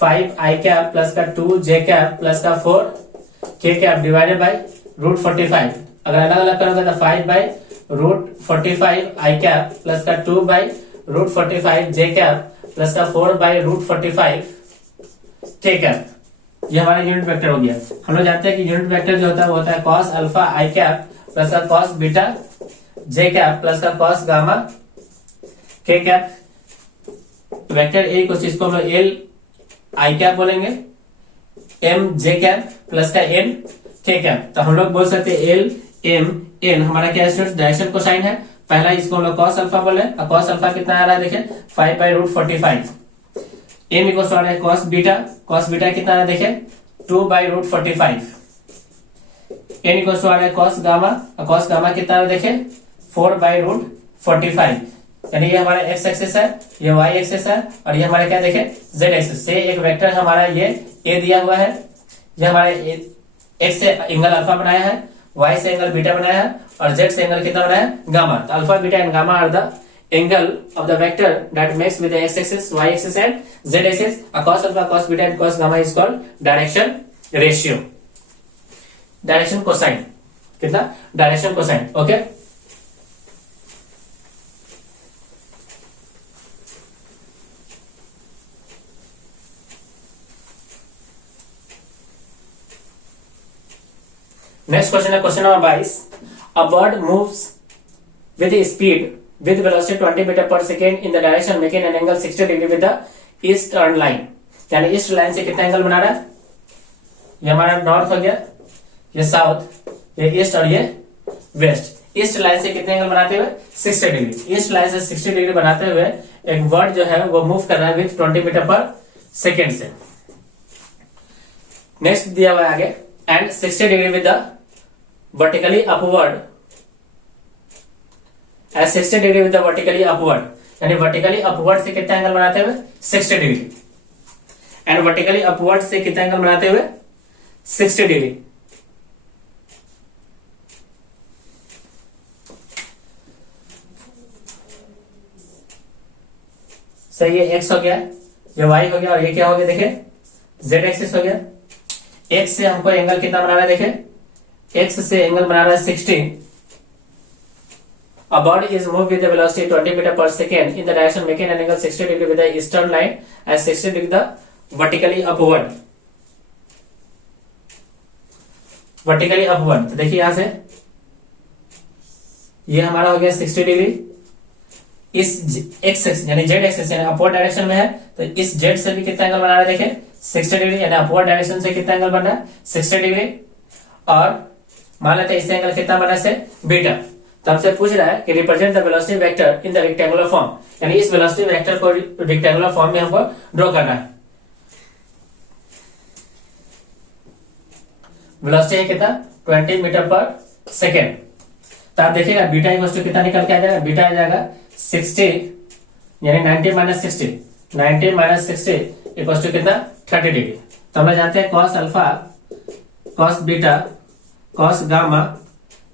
5 आई कैप प्लस का 2 जे कैप प्लस का 4 के कैप डिवाइडेड बाई रूट 45। अगर अलग अलग करोगे तो 5 by root 45 I cap plus का 2 by root 45 J cap plus का 4 बाई रूट 45 के कैप। ये हमारा यूनिट वेक्टर हो गया। हम लोग जानते हैं कि यूनिट वेक्टर जो होता है वो होता है cos alpha I cap plus का cos beta J cap plus का cos gamma K cap. Vector A को इसको हम लोग एल आई कैप बोलेंगे, एम जे कैप प्लस का एन के कैप। तो हम लोग बोल सकते हैं एल एम एन हमारा क्या है, डायरेक्शन कोसाइन है। पहला इसको हम लोग कॉस अल्फा बोले, और कॉस अल्फा कितना आ रहा है देखें 5 by root 45। M equal to आ रहा है कॉस बीटा, कॉस बीटा कितना आ रहा है देखें 2 by root 45। N equal to आ रहा है कॉस गामा, और कॉस गामा कितना आ रहा है देखें 4 बाई रूट 45। यानी ये हमारा एक्स एक्सिस है, ये वाई एक्सिस है, और ये हमारा क्या देखें जेड एक्सिस। से एक वेक्टर हमारा ये ए दिया हुआ है, ये हमारे एक्स से एंगल अल्फा बनाया है, वाई से एंगल बीटा बनाया है, और जेड से एंगल कितना बनाया है गामा। तो alpha beta and gamma are the angle of the vector that makes with the x-axis, y-axis and z-axis. A cos alpha, cos beta and cos gamma is called direction ratio. Direction cosine कितना, direction cosine. Okay. Next question है question number 22. A bird moves with a speed with velocity 20 metre पर second in the direction making an angle 60 degree with the eastern line. यानी ईस्ट लाइन से कितना एंगल बना रहा है, ये हमारा नॉर्थ हो गया, ये साउथ, ये ईस्ट और ये वेस्ट। ईस्ट लाइन से कितने एंगल बनाते हुए 60 डिग्री। ईस्ट लाइन से 60 डिग्री बनाते हुए एक बर्ड जो है वो मूव कर रहा है विथ 20 मीटर पर सेकेंड से। नेक्स्ट दिया हुआ है आगे and 60 degree with the vertically upward as 60 degree with the vertically upward. यानी वर्टिकली अपवर्ड से कितना एंगल बनाते हुए 60 डिग्री, एंड वर्टिकली अपवर्ड से कितना एंगल बनाते हुए 60 डिग्री। सही है, एक्स हो गया, ये वाई हो गया, और ये क्या हो गया देखे जेड एक्सिस हो गया। एक्स से हमको एंगल कितना बना रहा है देखे, एक्स से एंगल बना रहा है 60। A bird is moved with the velocity 20 meter per second in the direction making an angle 60 degree with the eastern line as 60 degree the vertically upward. Vertically upward, तो देखिए यहां से ये हमारा हो गया 60 डिग्री। इस एक्स एक्सिस यानी जेड एक्सिस यानी अपवर्ड डायरेक्शन में है, तो इस जेड से भी कितना एंगल बना रहा है देखें 60 डिग्री, यानी अपवर्ड डायरेक्शन से कितना एंगल बन रहा है 60 डिग्री। और मान लेते हैं इससे एंगल कितना बना से बीटा। तो हमसे पूछ रहा है कि represent the velocity vector in the rectangular form, यानी इस वेलोसिटी वेक्टर को रेक्टेंगुलर फॉर्म में हमको ड्रॉ करना है। वेलोसिटी है कितना 20 मीटर पर सेकेंड। तो आप देखिएगा बीटा इक्वल टू कितना निकल के आ जाएगा, बीटा आ जाएगा 60 यानी 90 माइनस 60, 90 माइनस 60 इक्वल टू कितना 30 डिग्री। तो हम लोग जानते हैं cos alpha, cos beta, cos gamma,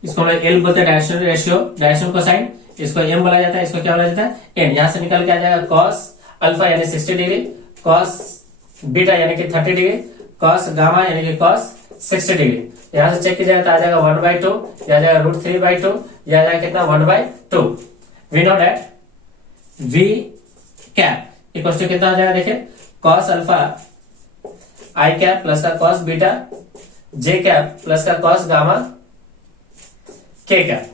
इसको हम लोग एल बोलते हैं डायरेक्शनल रेशियो, डायरेक्शनल कोसाइन, इसको एम बोला जाता है, इसको क्या बोला जाता है एन। यहां से निकल के आ जाएगा कॉस अल्फा यानी 60 डिग्री, कॉस बीटा यानी कि 30 डिग्री, कॉस गामा यानी कि कॉस 60 डिग्री। यहां से चेक किया जाएगा तो आ जाएगा 1/2, या आ जाएगा √3/2, या आ जाएगा कितना 1/2। We know that V cap equal to कितना आ जाएगा, देखिए cos alpha I cap plus का cos beta J cap plus का cos gamma K cap.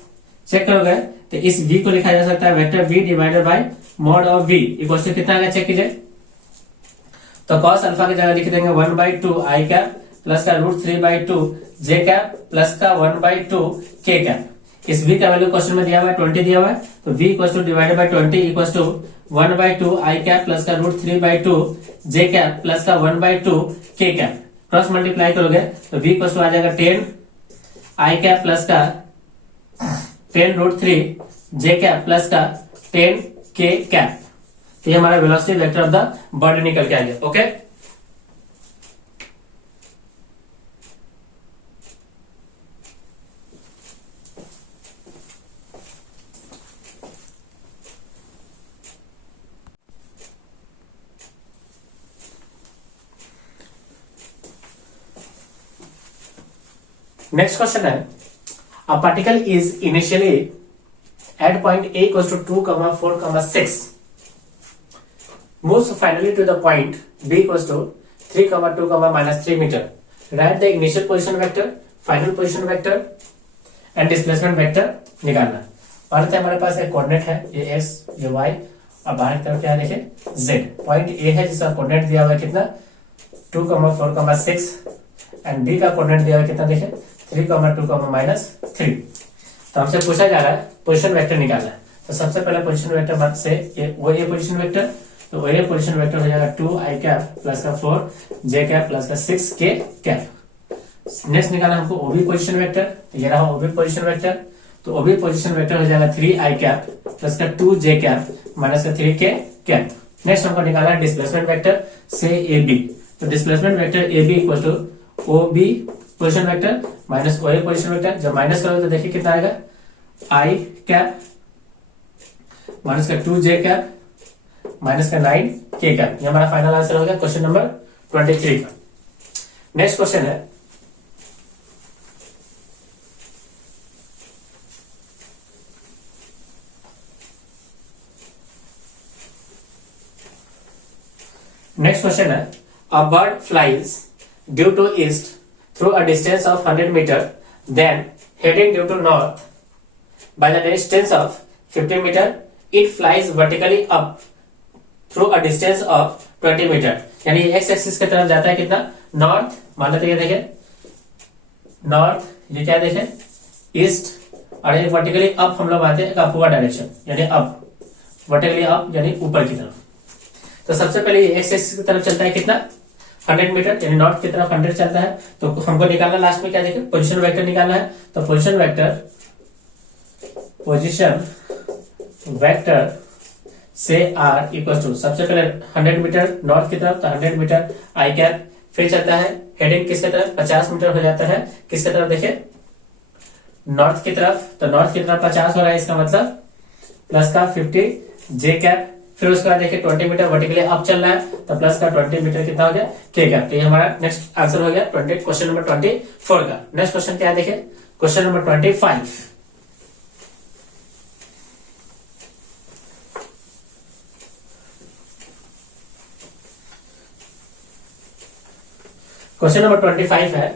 Check करोगे तो इस v को लिखा जा सकता है vector v divided by mod of v equal to कितना आएगा, चेक कीजिए। तो कॉस अल्फा की जगह लिख देंगे 1/2 आई कैप प्लस का √3/2 जे कैप प्लस का 1/2 के कैप। इस v का वैल्यू क्वेश्चन में दिया हुआ है 20 दिया हुआ है, तो v equal to divided by 20 equal to 1/2 I cap plus का √3/2 जे कैप प्लस का 1/2 के कैप। क्रॉस मल्टीप्लाई करोगे तो v इक्वल टू आ जाएगा 10 आई कैप प्लस का 10√3 जे कैप प्लस का 10 के कैप। तो ये हमारा velocity vector of the body निकल के आ गया। ओके, नेक्स्ट क्वेश्चन है a particle is initially at point A equals to 2, 4, 6 moves finally to the point B equals to 3, 2, minus 3 meter. Write the initial position vector, final position vector and displacement vector निकालना। और हमारे पास एक कोऑर्डिनेट है, ये x, ये y और बाहर की तरफ क्या देखे z। पॉइंट A है जिसका कोऑर्डिनेट दिया हुआ है कितना 2, 4, 6 एंड B का कोऑर्डिनेट दिया हुआ है कितना देखे 3, 2, minus 3। तो हमसे पूछा जा रहा है पोजीशन वेक्टर निकालना है। तो सबसे पहले पोजीशन वेक्टर मत से ये पोजीशन वेक्टर, तो वो पोजीशन वेक्टर हो जाएगा 2 आई कैप प्लस का 4 जे कैप प्लस का 6 के कैप। नेक्स्ट निकालना हमको ओबी पोजीशन वेक्टर, तो ये रहा ओबी पोजीशन वेक्टर। तो ओबी पोजीशन वेक्टर हो जाएगा 3 आई कैप प्लस का 2 जे कैप माइनस का 3 के कैप। नेक्स्ट हमको निकालना है डिस्प्लेसमेंट वेक्टर से ए बी। तो displacement vector A B equal to O B position vector minus O A position vector. जब माइनस करोगे तो देखिए कितना आएगा आई कैप माइनस का 2 जे कैप माइनस का 9 के कैप। ये हमारा फाइनल आंसर हो गया क्वेश्चन नंबर 23 का। नेक्स्ट क्वेश्चन है a bird flies due to east through a distance of 100 meter, then heading due to north by the distance of 50 meter, it flies vertically up through a distance of 20 meter। यानी एक्स एक्सिस की तरफ जाता है कितना नॉर्थ, मान लेते हैं देखें नॉर्थ, ये क्या देखें ईस्ट, और ये वर्टिकली अप हम लोग आते हैं अपवर्ड डायरेक्शन यानी अप, वर्टिकली अप यानी ऊपर की तरफ। तो सबसे पहले ये एक्स एक्सिस की तरफ चलता है कितना 100 मीटर यानी नॉर्थ की तरफ 100 चलता है। तो हमको निकालना लास्ट में क्या देखें पोजीशन वेक्टर निकालना है। तो पोजीशन वेक्टर से आर इक्वल टू सबसे पहले 100 मीटर नॉर्थ की तरफ, तो 100 मीटर आई कैप, फिर चलता है हेडिंग किसके तरफ 50 मीटर हो जाता है किसके तरफ देखिए नॉर्थ की तरफ। तो नॉर्थ की तरफ 50 हो रहा है, इसका मतलब प्लस का 50 जे कैप। फिर उसके बाद देखिए 20 मीटर वर्टिकली अप चल रहा है, तो प्लस का 20 मीटर कितना हो गया के कैप। तो ये हमारा नेक्स्ट आंसर हो गया क्वेश्चन नंबर 24 का। नेक्स्ट क्वेश्चन क्या है देखिए क्वेश्चन नंबर 25। क्वेश्चन नंबर 25 है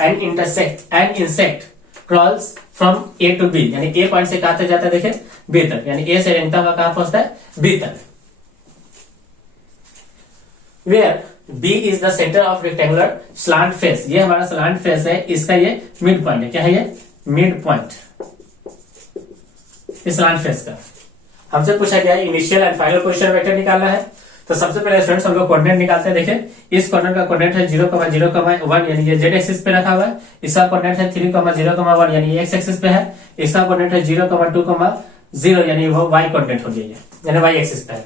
an insect crawls from A to B, यानी ए पॉइंट से कहां तक जाता है देखिए बी तक, यानी ए से रेंगता हुआ कहां पहुंचता है बी तक। Where B is the centre of rectangular slant face, ये हमारा स्लांट फेस है, इसका ये मिड पॉइंट है। क्या है ये? मिड पॉइंट इस स्लांट फेस का। हमसे पूछा गया है initial and final position vector निकालना है। तो सबसे पहले स्टूडेंट्स हम लोग कोऑर्डिनेट निकालते हैं। देखिए इस कॉर्नर का कोऑर्डिनेट है 0,0,1 यानी ये जेड एक्सिस पे रखा हुआ है। इसका कोऑर्डिनेट है 3,0,1 यानी एक्स एक्सिस पे है। इसका कोऑर्डिनेट है 0,2,0 यानी वो वाई कोऑर्डिनेट हो गया, यानी वाई एक्सिस पे है।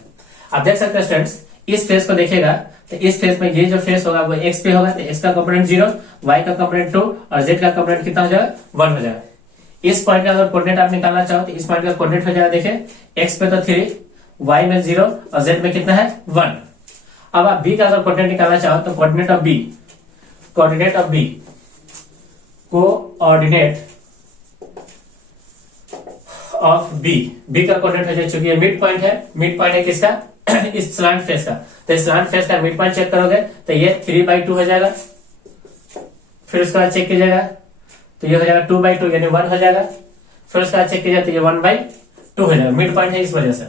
आप देख सकते हैं स्टूडेंट्स, इस फेस को देखेगा तो इस फेस में ये जो फेस होगा वो एक्स पे होगा, तो एक्स का कंपोनेंट 0, वाई का कंपोनेंट 2 और जेड का कंपोनेंट कितना हो जाएगा? 1 हो जाएगा। इस पॉइंट का अगर कोऑर्डिनेट आप निकालना चाहो तो इस पॉइंट का कोऑर्डिनेट हो जाएगा, देखिए एक्स पे तो 3, वाई में 0 और जेड में कितना है? 1। अब आप बी का अगर कोऑर्डिनेट निकालना चाहो तो coordinate of B coordinate of B का कोऑर्डिनेट हो जाए, चूंकि ये मिड पॉइंट है किसका? इस स्लांट फेस का। तो इस स्लांट फेस का मिड पॉइंट चेक करोगे तो ये 3/2 हो जाएगा। फिर उसके बाद चेक कीजिएगा तो ये हो जाएगा 2/2 यानी 1 हो जाएगा। फिर उसके बाद चेक कीजिएगा तो ये 1/2 हो जाएगा। मिड पॉइंट है इस वजह से।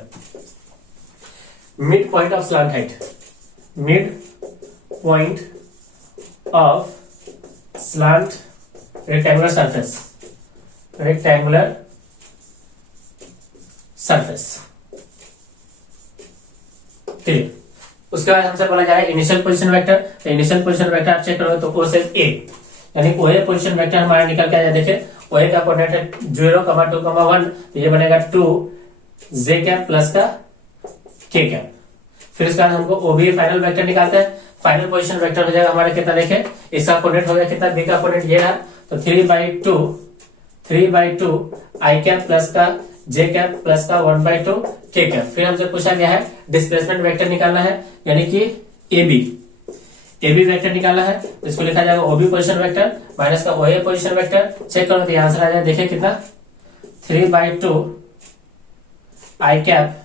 Mid point of slant height, mid point of slant rectangular surface clear. उसके बाद हमसे बोला जाए इनिशियल पोजीशन वेक्टर। तो इनिशियल पोजीशन वेक्टर आप चेक करोगे तो ओ से ए यानी ओ ए पोजीशन वेक्टर हमारा निकल के आया। देखिए ओ ए का कोऑर्डिनेट है 0,2,1 तो ये बनेगा 2 जे कैप प्लस का के कैप। फिर इसके बाद हमको ओबी फाइनल वेक्टर निकालते हैं। फाइनल पोजीशन वेक्टर हो जाएगा हमारे कितना? देखें इसका कोऑर्डिनेट हो गया कितना? बी का कोऑर्डिनेट ये रहा तो 3/2 आई कैप प्लस का जे कैप प्लस का 1/2 के कैप। फिर हमसे पूछा गया है डिस्प्लेसमेंट वेक्टर निकालना है, यानी कि एबी वेक्टर निकालना है। इसको लिखा जाएगा ओबी पोजीशन वेक्टर माइनस का ओए पोजीशन वेक्टर। चेक करो तो आंसर आ जाए, देखिए कितना? 3/2 आई कैप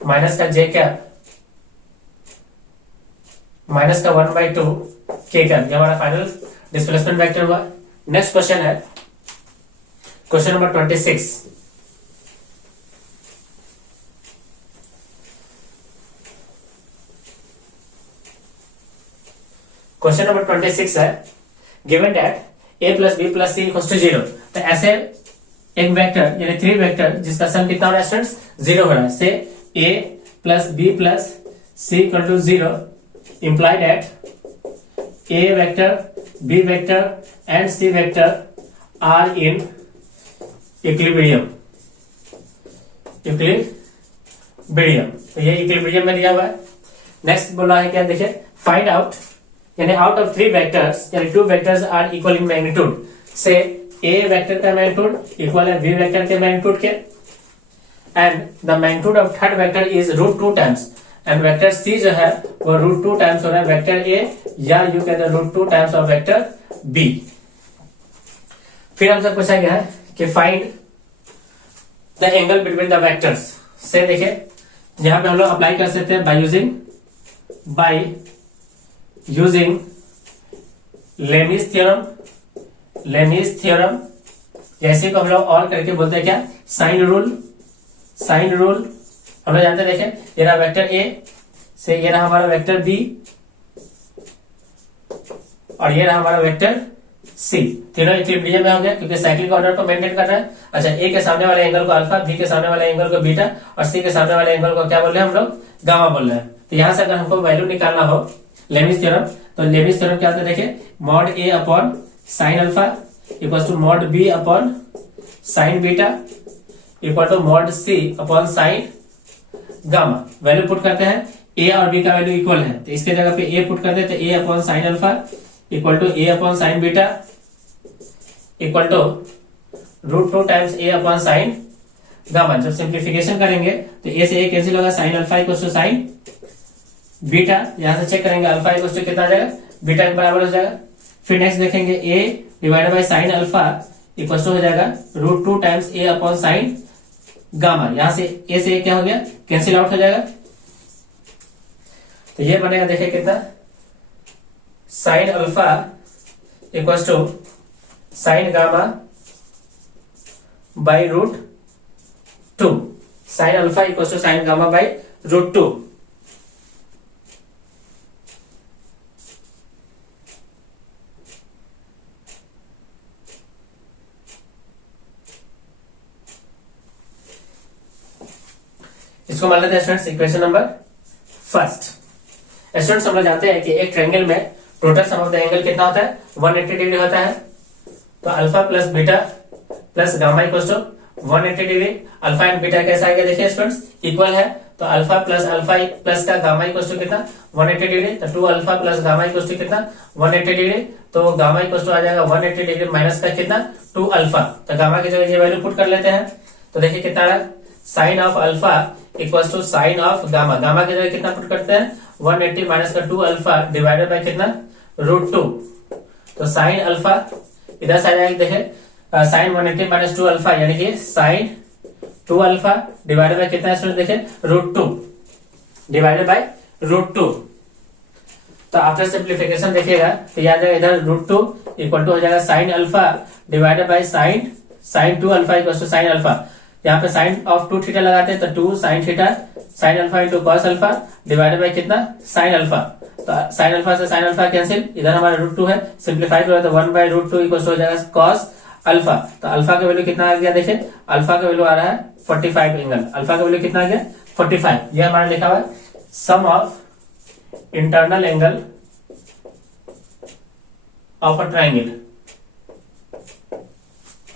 माइनस का जे कैप माइनस का 1/2 के कैप। ये हमारा फाइनल डिस्प्लेसमेंट वेक्टर हुआ। नेक्स्ट क्वेश्चन है क्वेश्चन नंबर 26। क्वेश्चन नंबर 26 है given that a plus B plus C equals to 0। तो ऐसे एक वेक्टर यानी 3 वेक्टर जिसका सम कितना हो रहा है स्टूडेंट्स? 0 हो रहा है। से a plus B plus C equal to 0 imply that a vector, b vector and c vector are in equilibrium। तो ये इक्विलिब्रियम में दिया हुआ है। नेक्स्ट बोला है क्या? देखिए फाइंड आउट यानी आउट ऑफ 3 वेक्टर्स यानी 2 vectors are equal in magnitude. से a वेक्टर का मैग्नीट्यूड इक्वल है b वेक्टर के मैग्नीट्यूड के and the magnitude of third vector is √2 times and vector C जो है वो √2 टाइम्स हो रहा है वेक्टर ए या यू कहते हैं √2 टाइम्स ऑफ वेक्टर बी। फिर हमसे पूछा गया है कि find the angle between the vectors. से देखिए यहां पे हम लोग अप्लाई कर सकते हैं बाय यूजिंग लेमीज थ्योरम। जैसे को हम लोग और करके बोलते हैं क्या? Sine rule. हम लोग जानते हैं, देखें ये रहा वेक्टर ए से ये रहा हमारा वेक्टर बी और ये रहा हमारा वेक्टर सी। तीनों इक्विलिब्रियम में हो गया क्योंकि साइक्लिक ऑर्डर को मेंटेन कर रहा है। अच्छा, ए के सामने वाले एंगल को अल्फा, बी के सामने वाले एंगल को बीटा और सी के सामने वाले एंगल को क्या बोल रहे हैं हम लोग? गामा बोल रहे हैं। तो यहां से अगर हमको वैल्यू निकालना हो लेमीज थ्योरम, तो लेमीज थ्योरम क्या होता है? देखिए mod A upon sine alpha equal to mod B upon sine beta equal to mod C upon sine gamma. Value put करते हैं, ए और बी का वैल्यू इक्वल है तो इसके जगह पे ए पुट करते हैं तो A upon sine alpha equal to A upon sine beta equal to √2 times A upon sine gamma. जब सिंप्लीफिकेशन करेंगे तो ए से ए कैंसिल होगा, sine alpha equal to sine beta. यहां से चेक करेंगे अल्फा इक्वल टू कितना आ जाएगा? बीटा के बराबर हो जाएगा। फिर नेक्स्ट देखेंगे A divided by sine alpha equal to हो जाएगा √2 times A upon sine gamma. यहां से ए से क्या हो गया? कैंसिल आउट हो जाएगा। तो ये बनेगा, देखिए कितना? Sine alpha equal to sine gamma by √2। Sine alpha equal to sine gamma by √2। इसको मान लेते हैं students equation number first. Students हम लोग जानते हैं कि एक ट्रायंगल में total sum of the angle कितना होता है 180 डिग्री होता है। तो alpha plus beta plus gamma equal to 180 degree. Alpha and beta कैसा आएगा देखिए स्टूडेंट्स इक्वल है, तो अल्फा प्लस का गामा इक्वल टू कितना 180 डिग्री। तो 2 alpha plus gamma equal to कितना 180 डिग्री। तो गामा इक्वल टू आ जाएगा 180 डिग्री माइनस का कितना 2 अल्फा। तो गामा की जगह ये वैल्यू पुट कर लेते हैं, तो देखिए कितना आ रहा है sine of alpha equal to sine of gamma. Gamma की जगह कितना पुट करते हैं 180 माइनस का 2 अल्फा डिवाइडेड बाय कितना √2। तो साइन अल्फा इधर से आ जाएगा देखिए साइन 180 माइनस 2 अल्फा यानी कि साइन 2 अल्फा डिवाइडेड बाय कितना स्टूडेंट देखिए √2 डिवाइडेड बाय √2। तो आफ्टर सिंप्लीफिकेशन देखिएगा तो याद जाएगा इधर √2 इक्वल टू हो जाएगा sine alpha divided by sine 2 alpha equal to sine alpha. यहाँ पे साइन ऑफ 2 थीटा लगाते हैं तो 2 sign theta sine alpha into cos alpha divided by कितना साइन अल्फा। तो साइन अल्फा से साइन अल्फा कैंसिल, इधर हमारा √2 है सिंप्लीफाइड हो तो 1/√2 इक्वल हो जाएगा कॉस अल्फा। तो अल्फा का वैल्यू कितना आ गया देखिए, अल्फा का वैल्यू आ रहा है 45 एंगल। अल्फा का वैल्यू कितना आ गया 45। ये हमारा लिखा हुआ है sum of internal angle of a triangle.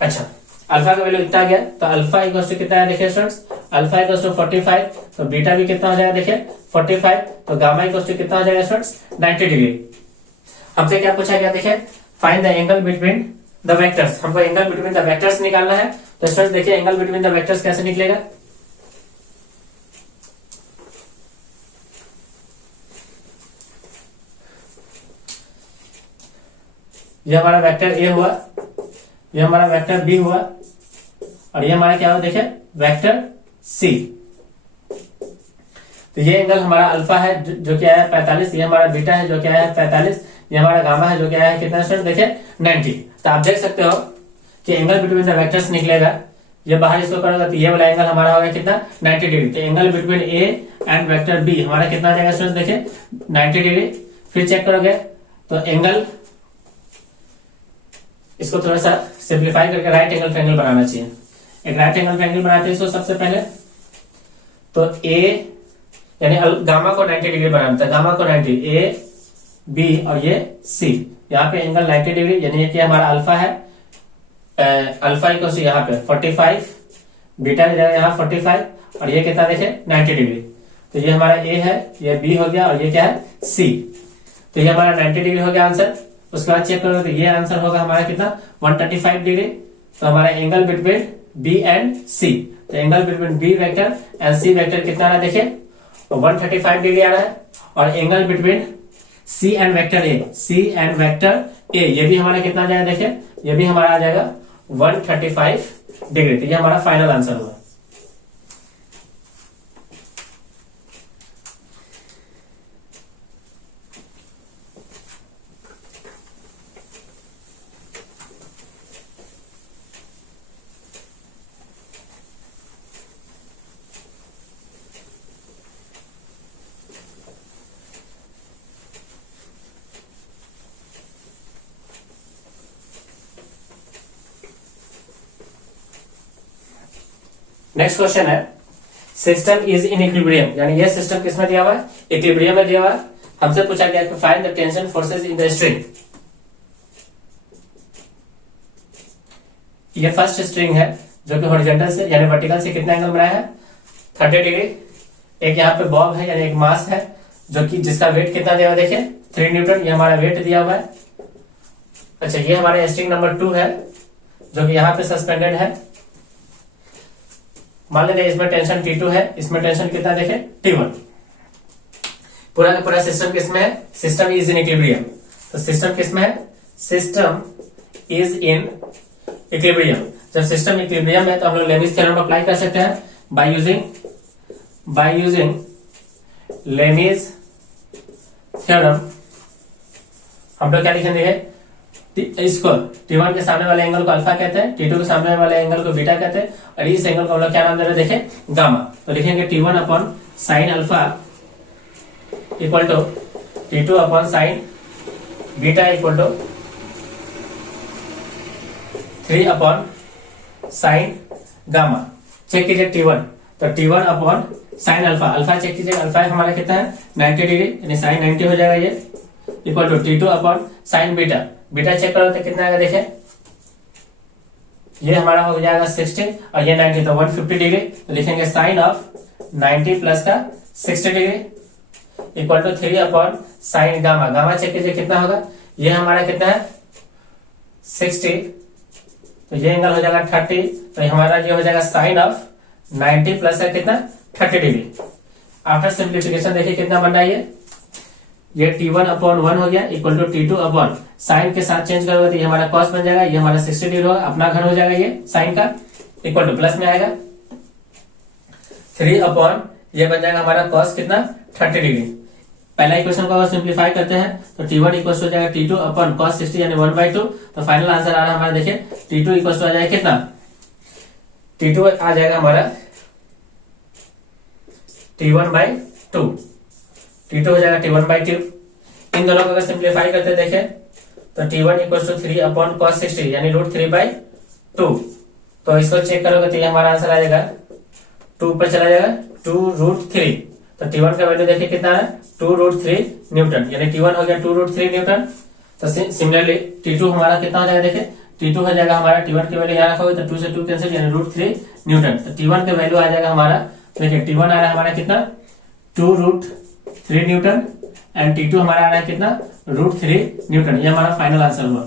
अच्छा अल्फा का वैल्यू कितना आ गया, तो अल्फा इक्वल टू कितना है देखिए स्टूडेंट्स, अल्फा इक्वल टू 45। तो बीटा भी कितना हो जाएगा देखिए 45। तो गामा इक्वल टू कितना हो जाएगा स्टूडेंट्स 90 डिग्री। हमसे क्या पूछा गया देखिए find the angle between the vectors. हमको एंगल बिटवीन द वेक्टर्स निकालना है। तो स्टूडेंट्स देखिए एंगल बिटवीन द वेक्टर्स कैसे निकलेगा। ये हमारा वेक्टर ए हुआ, ये हमारा वेक्टर बी हुआ और ये हमारा क्या हुआ देखिए वेक्टर सी। तो ये एंगल हमारा अल्फा है जो क्या है 45, ये हमारा बीटा है जो क्या है 45, ये हमारा गामा है जो क्या है कितना स्टूडेंट देखिए 90। तो आप देख सकते हो कि एंगल बिटवीन द वेक्टर्स निकलेगा, ये बाहर इसको करोगे तो ये वाला एंगल हमारा होगा कितना 90 डिग्री। तो angle between A and vector B हमारा कितना आ जाएगा स्टूडेंट देखिए 90 डिग्री। फिर चेक करोगे तो एंगल इसको थोड़ा सा सिंप्लीफाई करके राइट एंगल ट्रायंगल बनाना चाहिए। एक राइट एंगल ट्रायंगल बनाते हैं इसको सबसे पहले। तो ए यानी गामा को 90 डिग्री बनाना है, गामा को 90 ए बी और ये सी। यहाँ पे एंगल 90 डिग्री यानी ये हमारा अल्फा है, अल्फा इक्वल टू यहाँ पे 45, बीटा भी यहाँ 45 और ये कितना देखे 90 डिग्री। तो ये हमारा ए है, ये बी हो गया और ये क्या है सी। तो ये हमारा 90 डिग्री हो गया आंसर। उसके बाद चेक करोगे तो ये आंसर होगा हमारा कितना 135 डिग्री। तो हमारा angle between B and C, तो angle between B vector and C vector कितना आ रहा है देखिए 135 डिग्री आ रहा है। और angle between C and vector A, C and vector A ये भी हमारा कितना आ जाएगा देखिए, ये भी हमारा आ जाएगा 135 डिग्री। तो ये हमारा फाइनल आंसर हुआ। नेक्स्ट क्वेश्चन है सिस्टम इज इन इक्विलिब्रियम, यानी ये सिस्टम किसमें दिया हुआ है इक्विलिब्रियम में दिया हुआ है। हमसे पूछा गया कि find the tension forces in the string. ये फर्स्ट स्ट्रिंग है जो कि हॉरिजॉन्टल से यानी वर्टिकल से कितना एंगल बनाया है 30 डिग्री। एक यहाँ पे बॉब है यानी एक मास है जो कि जिसका वेट कितना दिया हुआ देखिए 3 न्यूटन, ये हमारा वेट दिया हुआ है। अच्छा ये हमारा स्ट्रिंग नंबर 2 है जो कि यहाँ पे सस्पेंडेड है। मान लेते हैं इसमें टेंशन T2 है, इसमें टेंशन कितना देखें T1। पूरा का पूरा सिस्टम किसमें है, सिस्टम इज इन इक्विलिब्रियम। तो सिस्टम किसमें है, सिस्टम इज इन इक्विलिब्रियम। जब सिस्टम इक्विलिब्रियम है तो हम लोग लेमिस थ्योरम अप्लाई कर सकते हैं बाय यूजिंग लेमिस थ्योरम। हम लोग क्या लिखेंगे इसको T1 के सामने वाले एंगल को अल्फा कहते हैं, T2 के सामने वाले एंगल को बीटा कहते हैं और इस एंगल को हम लोग क्या नाम दे रहे हैं देखें गामा। तो लिखेंगे T1 upon sine alpha equal to T2 upon sine beta equal to 3 upon sine gamma. Check कीजिए T1, तो T1 upon sine alpha, alpha check कीजिएगा, अल्फा हमारा कितना है 90 डिग्री, यानी साइन 90 हो जाएगा ये, equal to T2 upon sine beta, beta check करो तो कितना आएगा देखें, ये हमारा हो जाएगा 60 और ये 90, तो 150 डिग्री, तो लिखेंगे साइन ऑफ 90 प्लस का 60 degree equal to 3 upon sine gamma, gamma check कीजिए कितना होगा, ये हमारा कितना है 60, तो ये एंगल हो जाएगा 30, तो हमारा ये हो जाएगा साइन ऑफ 90 प्लस का कितना 30 डिग्री। आफ्टर सिंप्लीफिकेशन देखिए कितना बन रहा है ये T1 अपॉन 1 हो गया equal to T2 upon sign के साथ चेंज करोगे तो ये हमारा कॉस बन जाएगा, ये हमारा 60 डिग्री होगा, अपना घर हो जाएगा ये साइन का, इक्वल टू प्लस में आएगा 3 अपॉन ये बन जाएगा हमारा कॉस कितना 30 डिग्री। पहला इक्वेशन को अगर सिंप्लीफाई करते हैं तो T1 इक्वल हो जाएगा T2 अपॉन कॉस 60 यानी 1/2, तो फाइनल आंसर आ रहा है हमारा देखिए T2 इक्वल आ जाएगा कितना, T2 आ जाएगा हमारा T1/2, T2 हो जाएगा T1/2। इन दोनों को अगर सिंप्लीफाई करते देखें तो T1 equal to 3 upon cos 60 यानी √3/2, तो इसको चेक करोगे तो ये हमारा आंसर आ जाएगा 2 पर चला जाएगा 2√3, तो T1 का वैल्यू देखिए कितना है 2√3 न्यूटन, यानी T1 हो गया 2√3 न्यूटन। तो सिमिलरली T2 हमारा कितना हो जाएगा देखिए, T2 हो जाएगा हमारा T1 की वैल्यू यहाँ रखोगे तो 2 से 2 कैंसिल यानी √3 न्यूटन, तो T1 का वैल्यू आ जाएगा हमारा देखिए T1 आ रहा है हमारा कितना 2√3 न्यूटन एंड T2 हमारा आ रहा है कितना √3 न्यूटन, ये हमारा फाइनल आंसर हुआ।